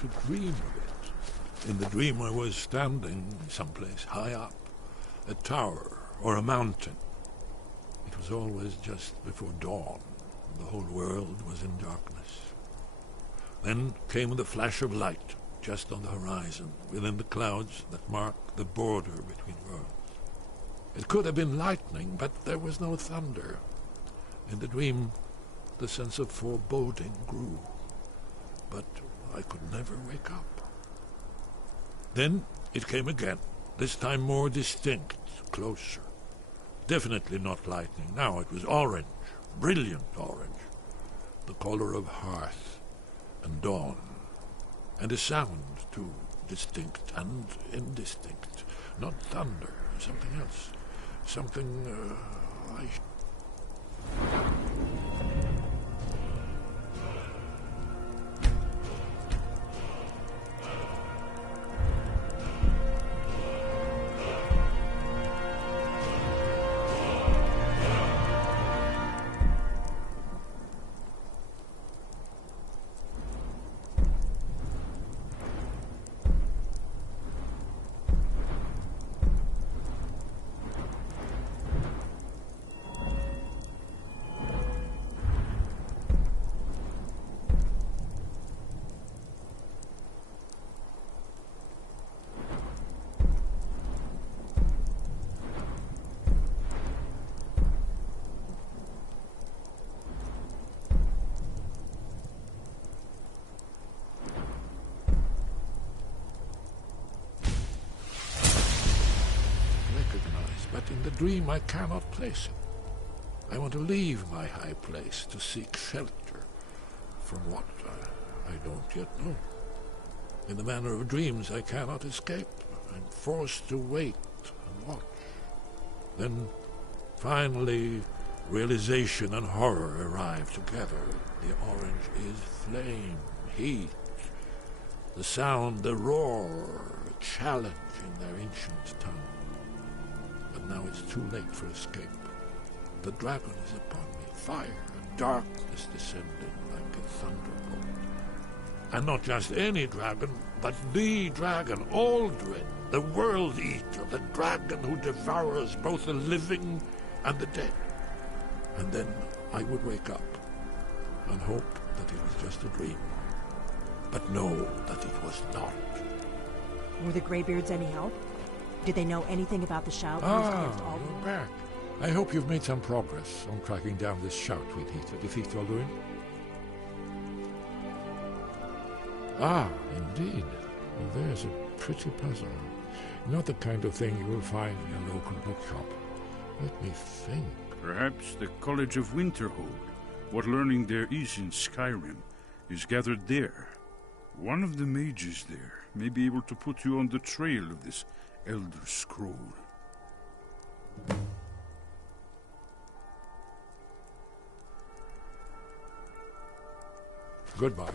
to dream of it. In the dream I was standing someplace high up, a tower or a mountain. It was always just before dawn. The whole world was in darkness. Then came the flash of light, just on the horizon, within the clouds that mark the border between worlds. It could have been lightning, but there was no thunder. In the dream, the sense of foreboding grew, but I could never wake up. Then it came again, this time more distinct, closer. Definitely not lightning. Now it was orange, brilliant orange, the color of hearth and dawn, and a sound too, distinct and indistinct. Not thunder, something else. Something, but in the dream I cannot place it. I want to leave my high place to seek shelter from what I don't yet know. In the manner of dreams I cannot escape. I'm forced to wait and watch. Then, finally, realization and horror arrive together. The orange is flame, heat, the sound, the roar, a challenge in their ancient tongue. But now it's too late for escape. The dragon is upon me, fire and darkness descending like a thunderbolt. And not just any dragon, but the dragon, Aldrin, the world eater, the dragon who devours both the living and the dead. And then I would wake up and hope that it was just a dream, but know that it was not. Were the Greybeards any help? Did they know anything about the shout? You're back. I hope you've made some progress on tracking down this shout we need to defeat Alduin. Indeed. Well, there's a pretty puzzle. Not the kind of thing you will find in a local bookshop. Let me think. Perhaps the College of Winterhold, what learning there is in Skyrim, is gathered there. One of the mages there may be able to put you on the trail of this Elder Scroll. Goodbye, then.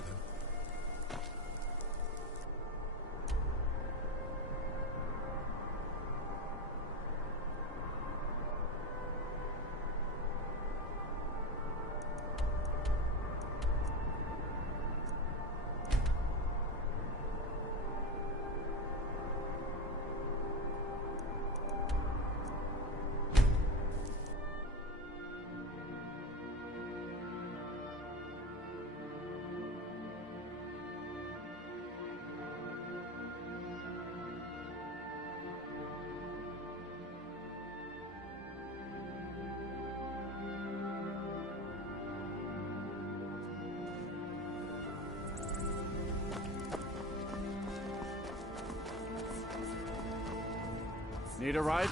Need a ride?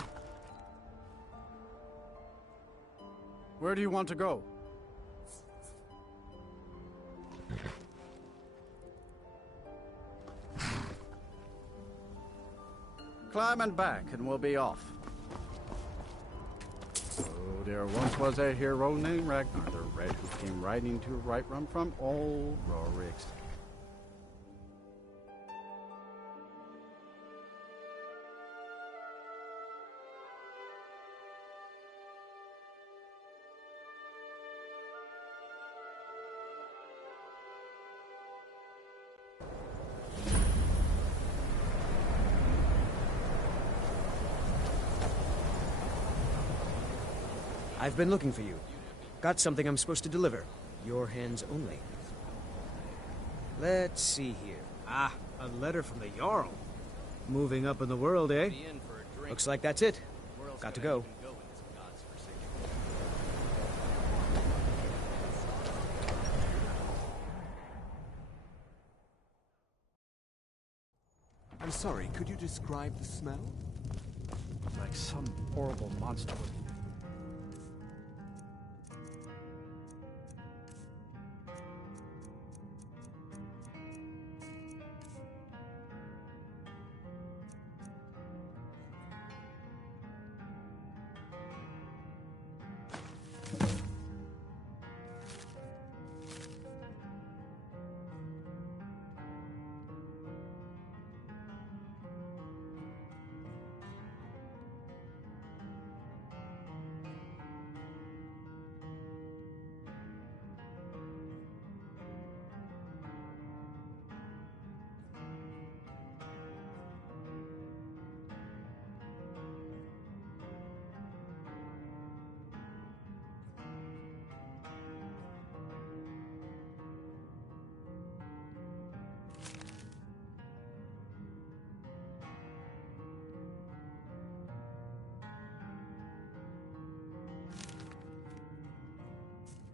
Where do you want to go? Climb and back, and we'll be off. Oh, there once was a hero named Ragnar the Red who came riding to right run from old Rorik's. I've been looking for you. Got something I'm supposed to deliver. Your hands only. Let's see here. Ah, a letter from the Jarl. Moving up in the world, eh? Looks like that's it. Got to go. I'm sorry, could you describe the smell? Like some horrible monster was.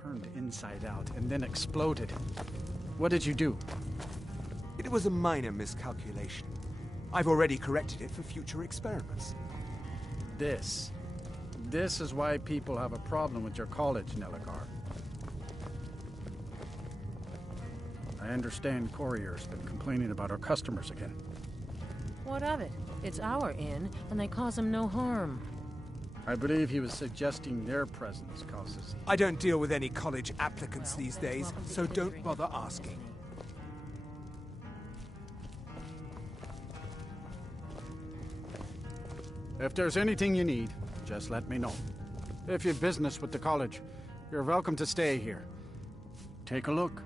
Turned inside out and then exploded. What did you do? It was a minor miscalculation. I've already corrected it for future experiments. This is why people have a problem with your college, Nelagar. I understand Courier's been complaining about our customers again. What of it? It's our inn, and they cause him no harm. I believe he was suggesting their presence causes... I don't deal with any college applicants these days, so don't bother asking. If there's anything you need, just let me know. If you've business with the college, you're welcome to stay here. Take a look.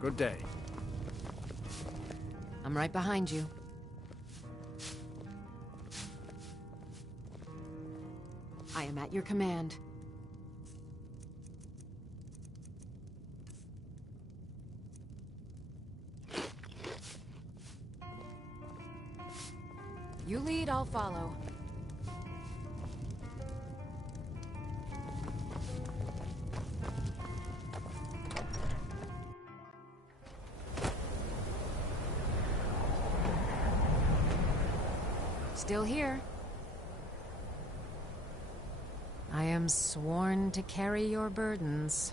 Good day. I'm right behind you. I am at your command. You lead, I'll follow. Still here. I am sworn to carry your burdens.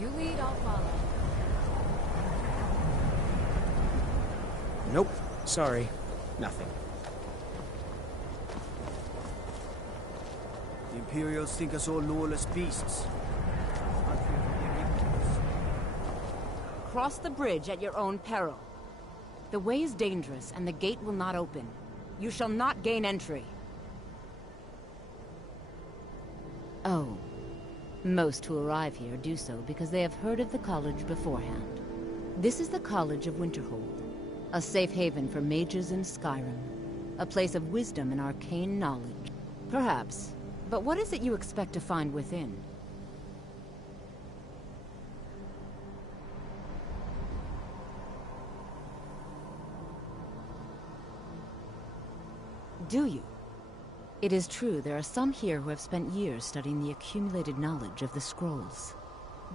You lead, I'll follow. Nope. Sorry. Nothing. The Imperials think us all lawless beasts. Cross the bridge at your own peril. The way is dangerous, and the gate will not open. You shall not gain entry. Oh. Most who arrive here do so because they have heard of the college beforehand. This is the College of Winterhold, a safe haven for mages in Skyrim. A place of wisdom and arcane knowledge. Perhaps. But what is it you expect to find within? Do you? It is true there are some here who have spent years studying the accumulated knowledge of the scrolls.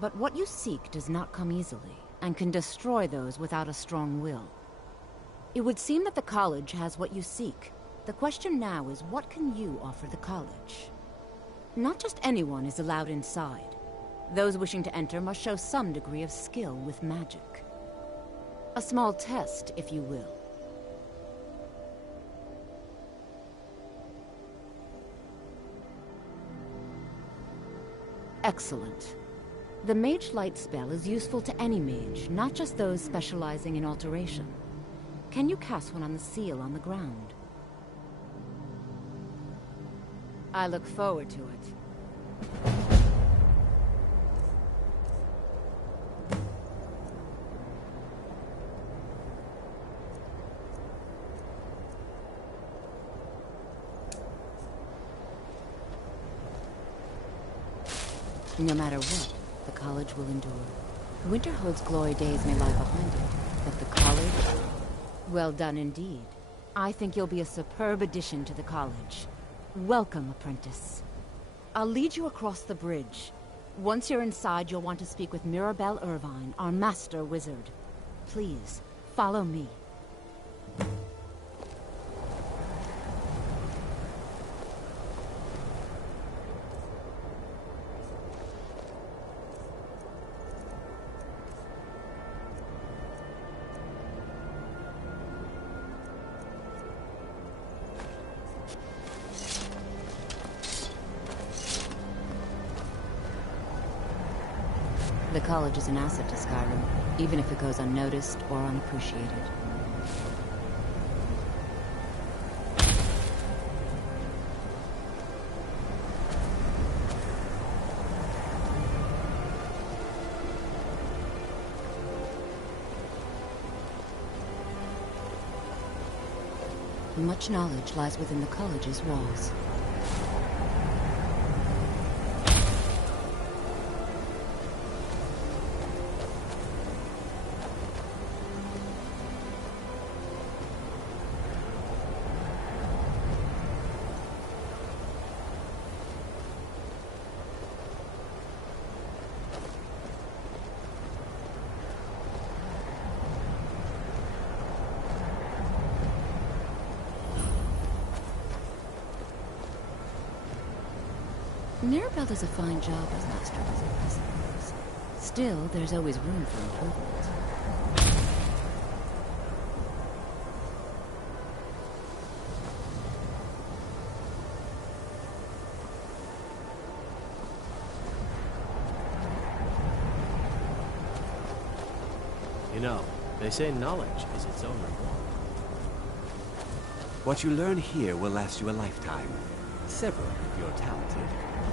But what you seek does not come easily, and can destroy those without a strong will. It would seem that the college has what you seek. The question now is, what can you offer the college? Not just anyone is allowed inside. Those wishing to enter must show some degree of skill with magic. A small test, if you will. Excellent. The Mage Light spell is useful to any mage, not just those specializing in alteration. Can you cast one on the seal on the ground? I look forward to it. No matter what, the college will endure. Winterhold's glory days may lie behind it, but the college... Well done indeed. I think you'll be a superb addition to the college. Welcome, apprentice. I'll lead you across the bridge. Once you're inside, you'll want to speak with Mirabelle Irvine, our master wizard. Please, follow me. The college is an asset to Skyrim, even if it goes unnoticed or unappreciated. Much knowledge lies within the college's walls. Mirabelle does a fine job as master wizard, I suppose. Still, there's always room for improvement. You know, they say knowledge is its own reward. What you learn here will last you a lifetime. Several, if you're talented.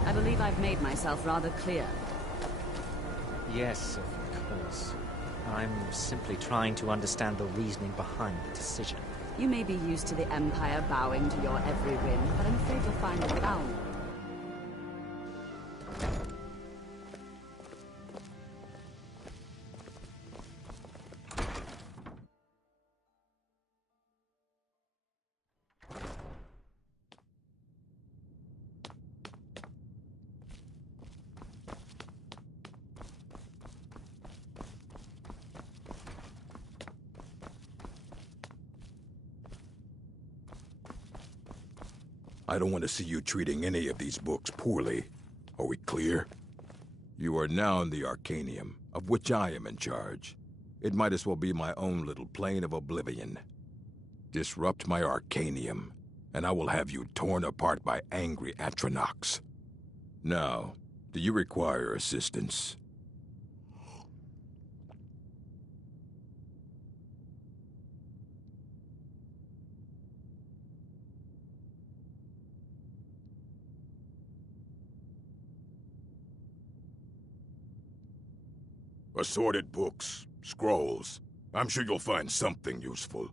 I believe I've made myself rather clear. Yes, of course. I'm simply trying to understand the reasoning behind the decision. You may be used to the Empire bowing to your every whim, but I'm afraid you'll find it bound. I don't want to see you treating any of these books poorly. Are we clear? You are now in the Arcanium, of which I am in charge. It might as well be my own little plane of oblivion. Disrupt my Arcanium, and I will have you torn apart by angry Atronachs. Now, do you require assistance? Assorted books, scrolls. I'm sure you'll find something useful.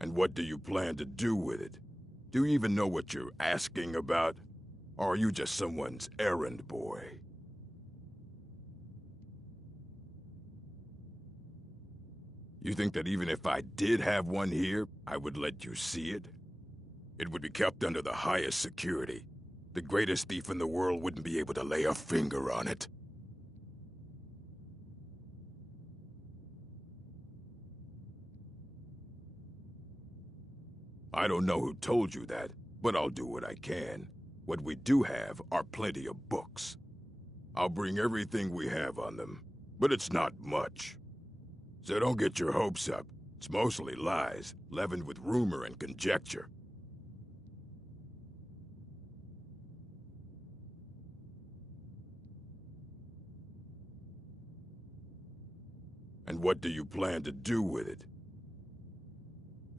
And what do you plan to do with it? Do you even know what you're asking about? Or are you just someone's errand boy? You think that even if I did have one here, I would let you see it? It would be kept under the highest security. The greatest thief in the world wouldn't be able to lay a finger on it. I don't know who told you that, but I'll do what I can. What we do have are plenty of books. I'll bring everything we have on them, but it's not much. So don't get your hopes up. It's mostly lies, leavened with rumor and conjecture. And what do you plan to do with it?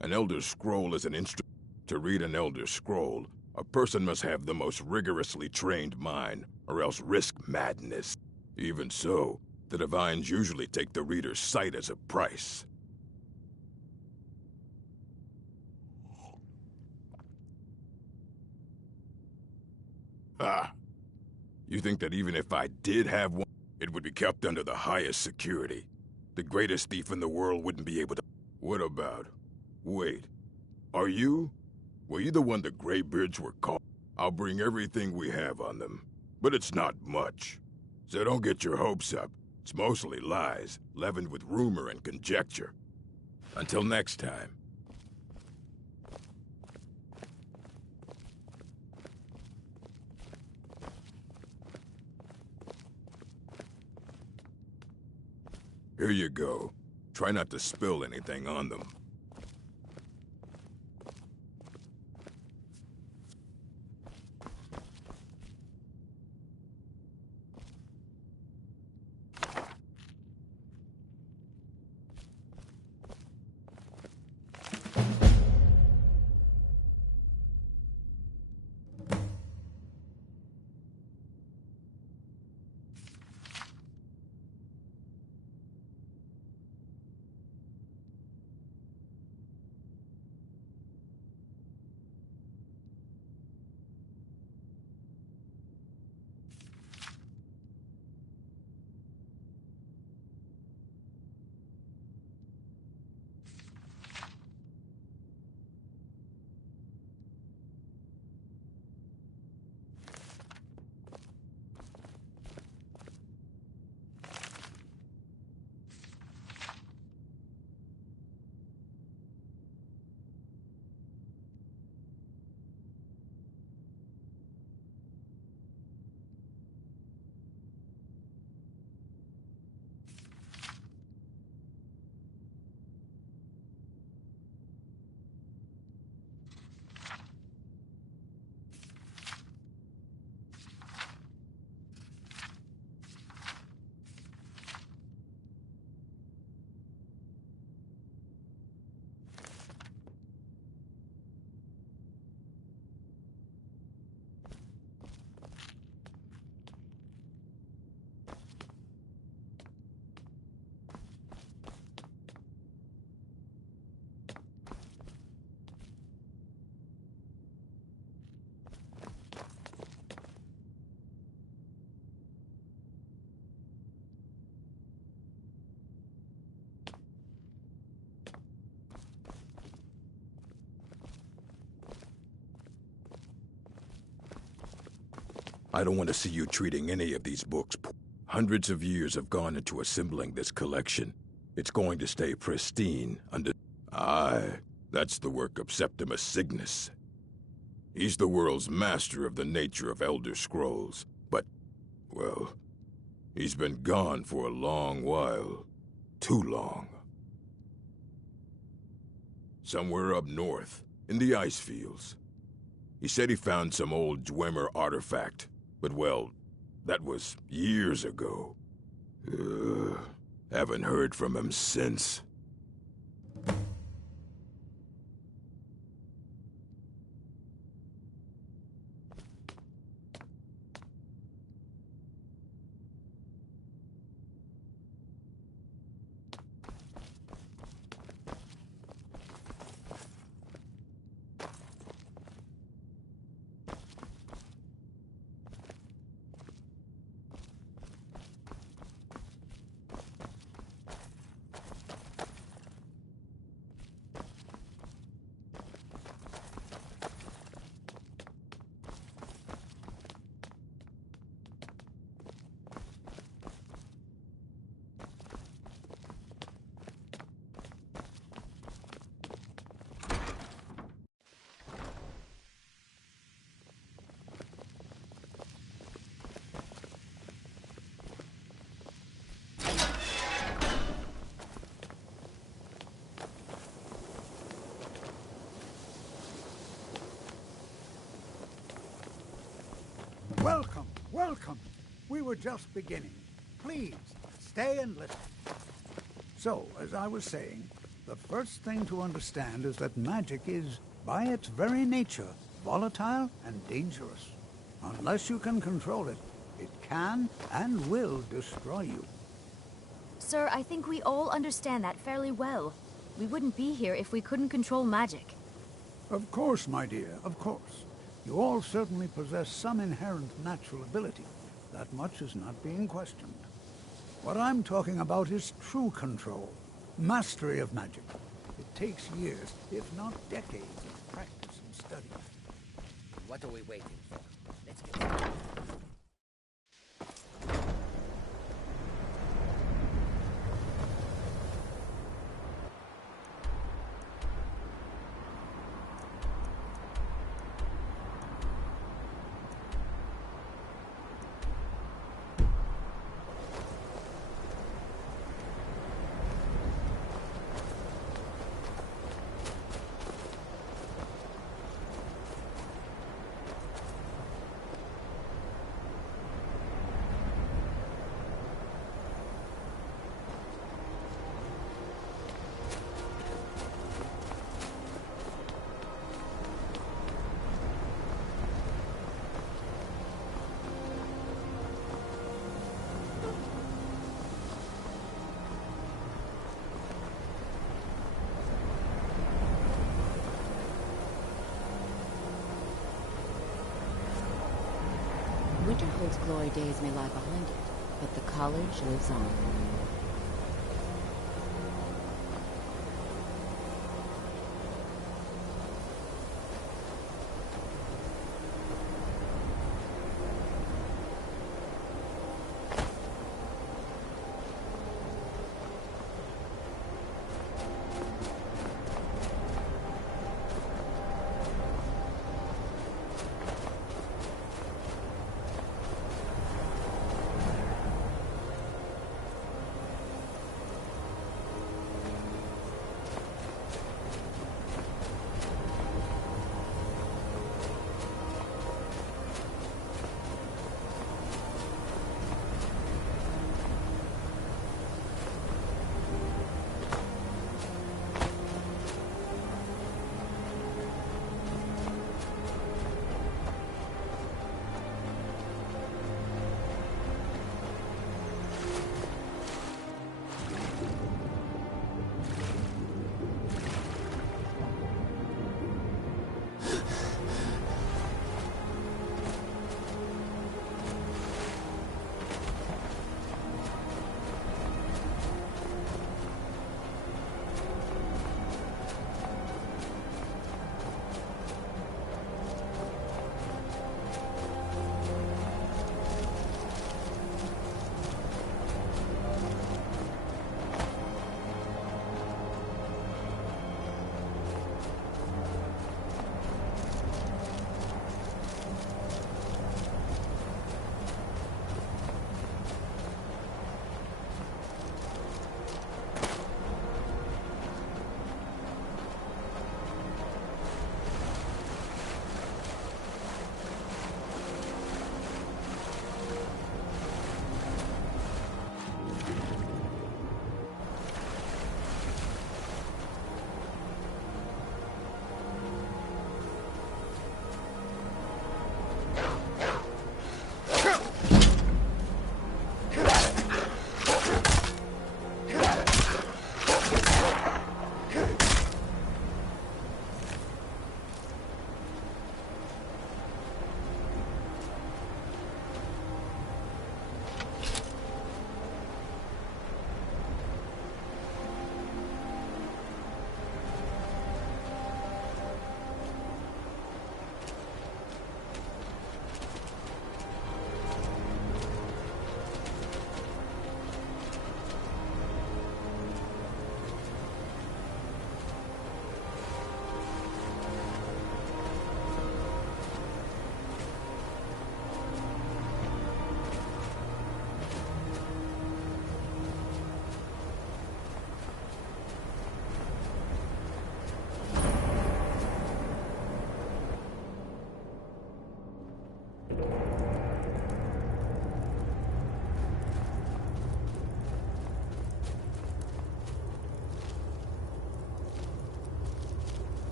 An Elder Scroll is an instrument. To read an Elder Scroll, a person must have the most rigorously trained mind, or else risk madness. Even so, the Divines usually take the reader's sight as a price. Ah. You think that even if I did have one, it would be kept under the highest security? The greatest thief in the world wouldn't be able to... What about... Wait. Are you? Were you the one the Greybeards were called? I'll bring everything we have on them. But it's not much. So don't get your hopes up. It's mostly lies, leavened with rumor and conjecture. Until next time. Here you go. Try not to spill anything on them. I don't want to see you treating any of these books. Hundreds of years have gone into assembling this collection. It's going to stay pristine under... Aye, that's the work of Septimus Cygnus. He's the world's master of the nature of Elder Scrolls, but, well, he's been gone for a long while. Too long. Somewhere up north, in the ice fields. He said he found some old Dwemer artifact, but well, that was years ago. Haven't heard from him since. Welcome. We were just beginning. Please, stay and listen. So, as I was saying, the first thing to understand is that magic is, by its very nature, volatile and dangerous. Unless you can control it, it can and will destroy you. Sir, I think we all understand that fairly well. We wouldn't be here if we couldn't control magic. Of course, my dear, of course. You all certainly possess some inherent natural ability. That much is not being questioned. What I'm talking about is true control, mastery of magic. It takes years, if not decades, of practice and study. What are we waiting for? Let's get started. Winterhold's glory days may lie behind it, but the college lives on.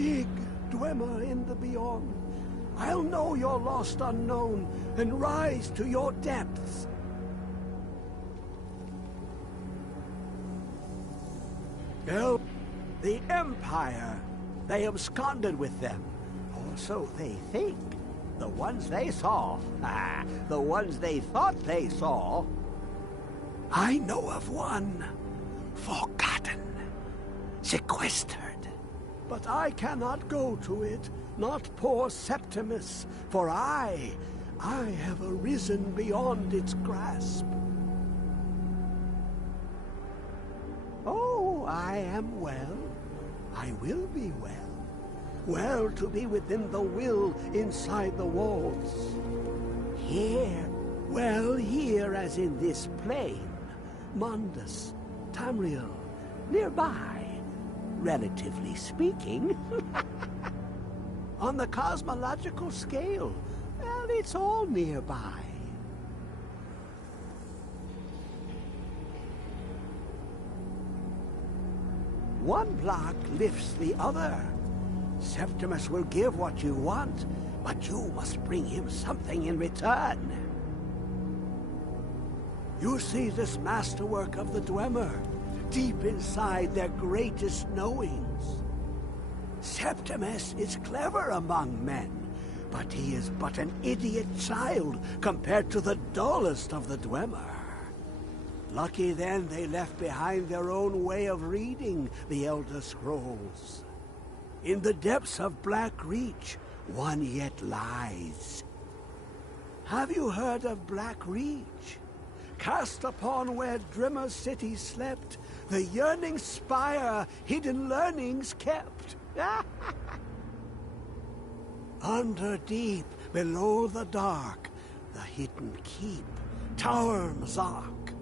Dig, Dwemer in the beyond. I'll know your lost unknown and rise to your depths. Well, the Empire. They absconded with them. Or so they think. The ones they saw. The ones they thought they saw. I know of one. Forgotten. Sequestered. But I cannot go to it. Not poor Septimus. For I have arisen beyond its grasp. Oh, I am well. I will be well. Well to be within the will inside the walls. Here, well here as in this plain. Mundus, Tamriel, nearby, relatively speaking. On the cosmological scale, well, it's all nearby. One block lifts the other. Septimus will give what you want, but you must bring him something in return. You see this masterwork of the Dwemer, deep inside their greatest knowings. Septimus is clever among men, but he is but an idiot child compared to the dullest of the Dwemer. Lucky then they left behind their own way of reading the Elder Scrolls. In the depths of Black Reach, one yet lies. Have you heard of Black Reach? Cast upon where Drimmer's city slept, the yearning spire hidden learnings kept. Under deep, below the dark, the hidden keep, Tower Mazark.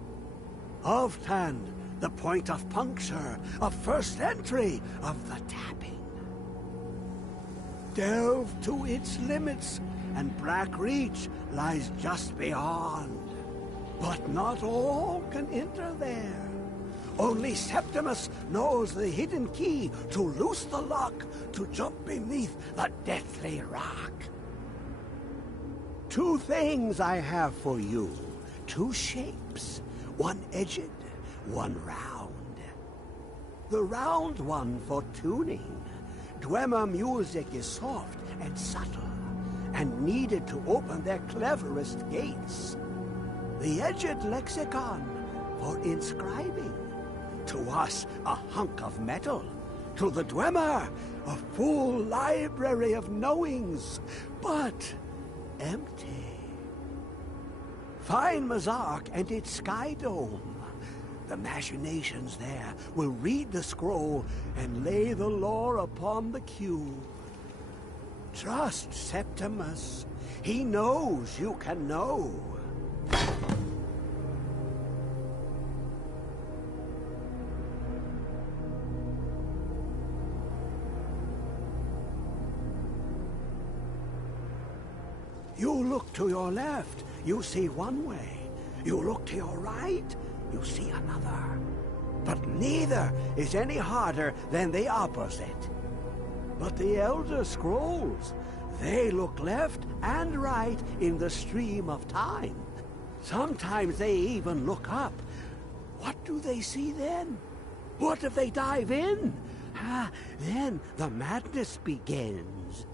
Oftan, the point of puncture, of first entry, of the tapping. Delve to its limits, and Black Reach lies just beyond. But not all can enter there. Only Septimus knows the hidden key to loose the lock, to jump beneath the deathly rock. Two things I have for you. Two shapes. One edged, one round. The round one for tuning. Dwemer music is soft and subtle, and needed to open their cleverest gates. The edged lexicon for inscribing. To us, a hunk of metal. To the Dwemer, a full library of knowings, but empty. Find Mazark and its sky dome. The machinations there will read the scroll and lay the lore upon the cube. Trust Septimus. He knows you can know. You look to your left, you see one way. You look to your right, you see another. But neither is any harder than the opposite. But the Elder Scrolls, they look left and right in the stream of time. Sometimes they even look up. What do they see then? What if they dive in? Then the madness begins.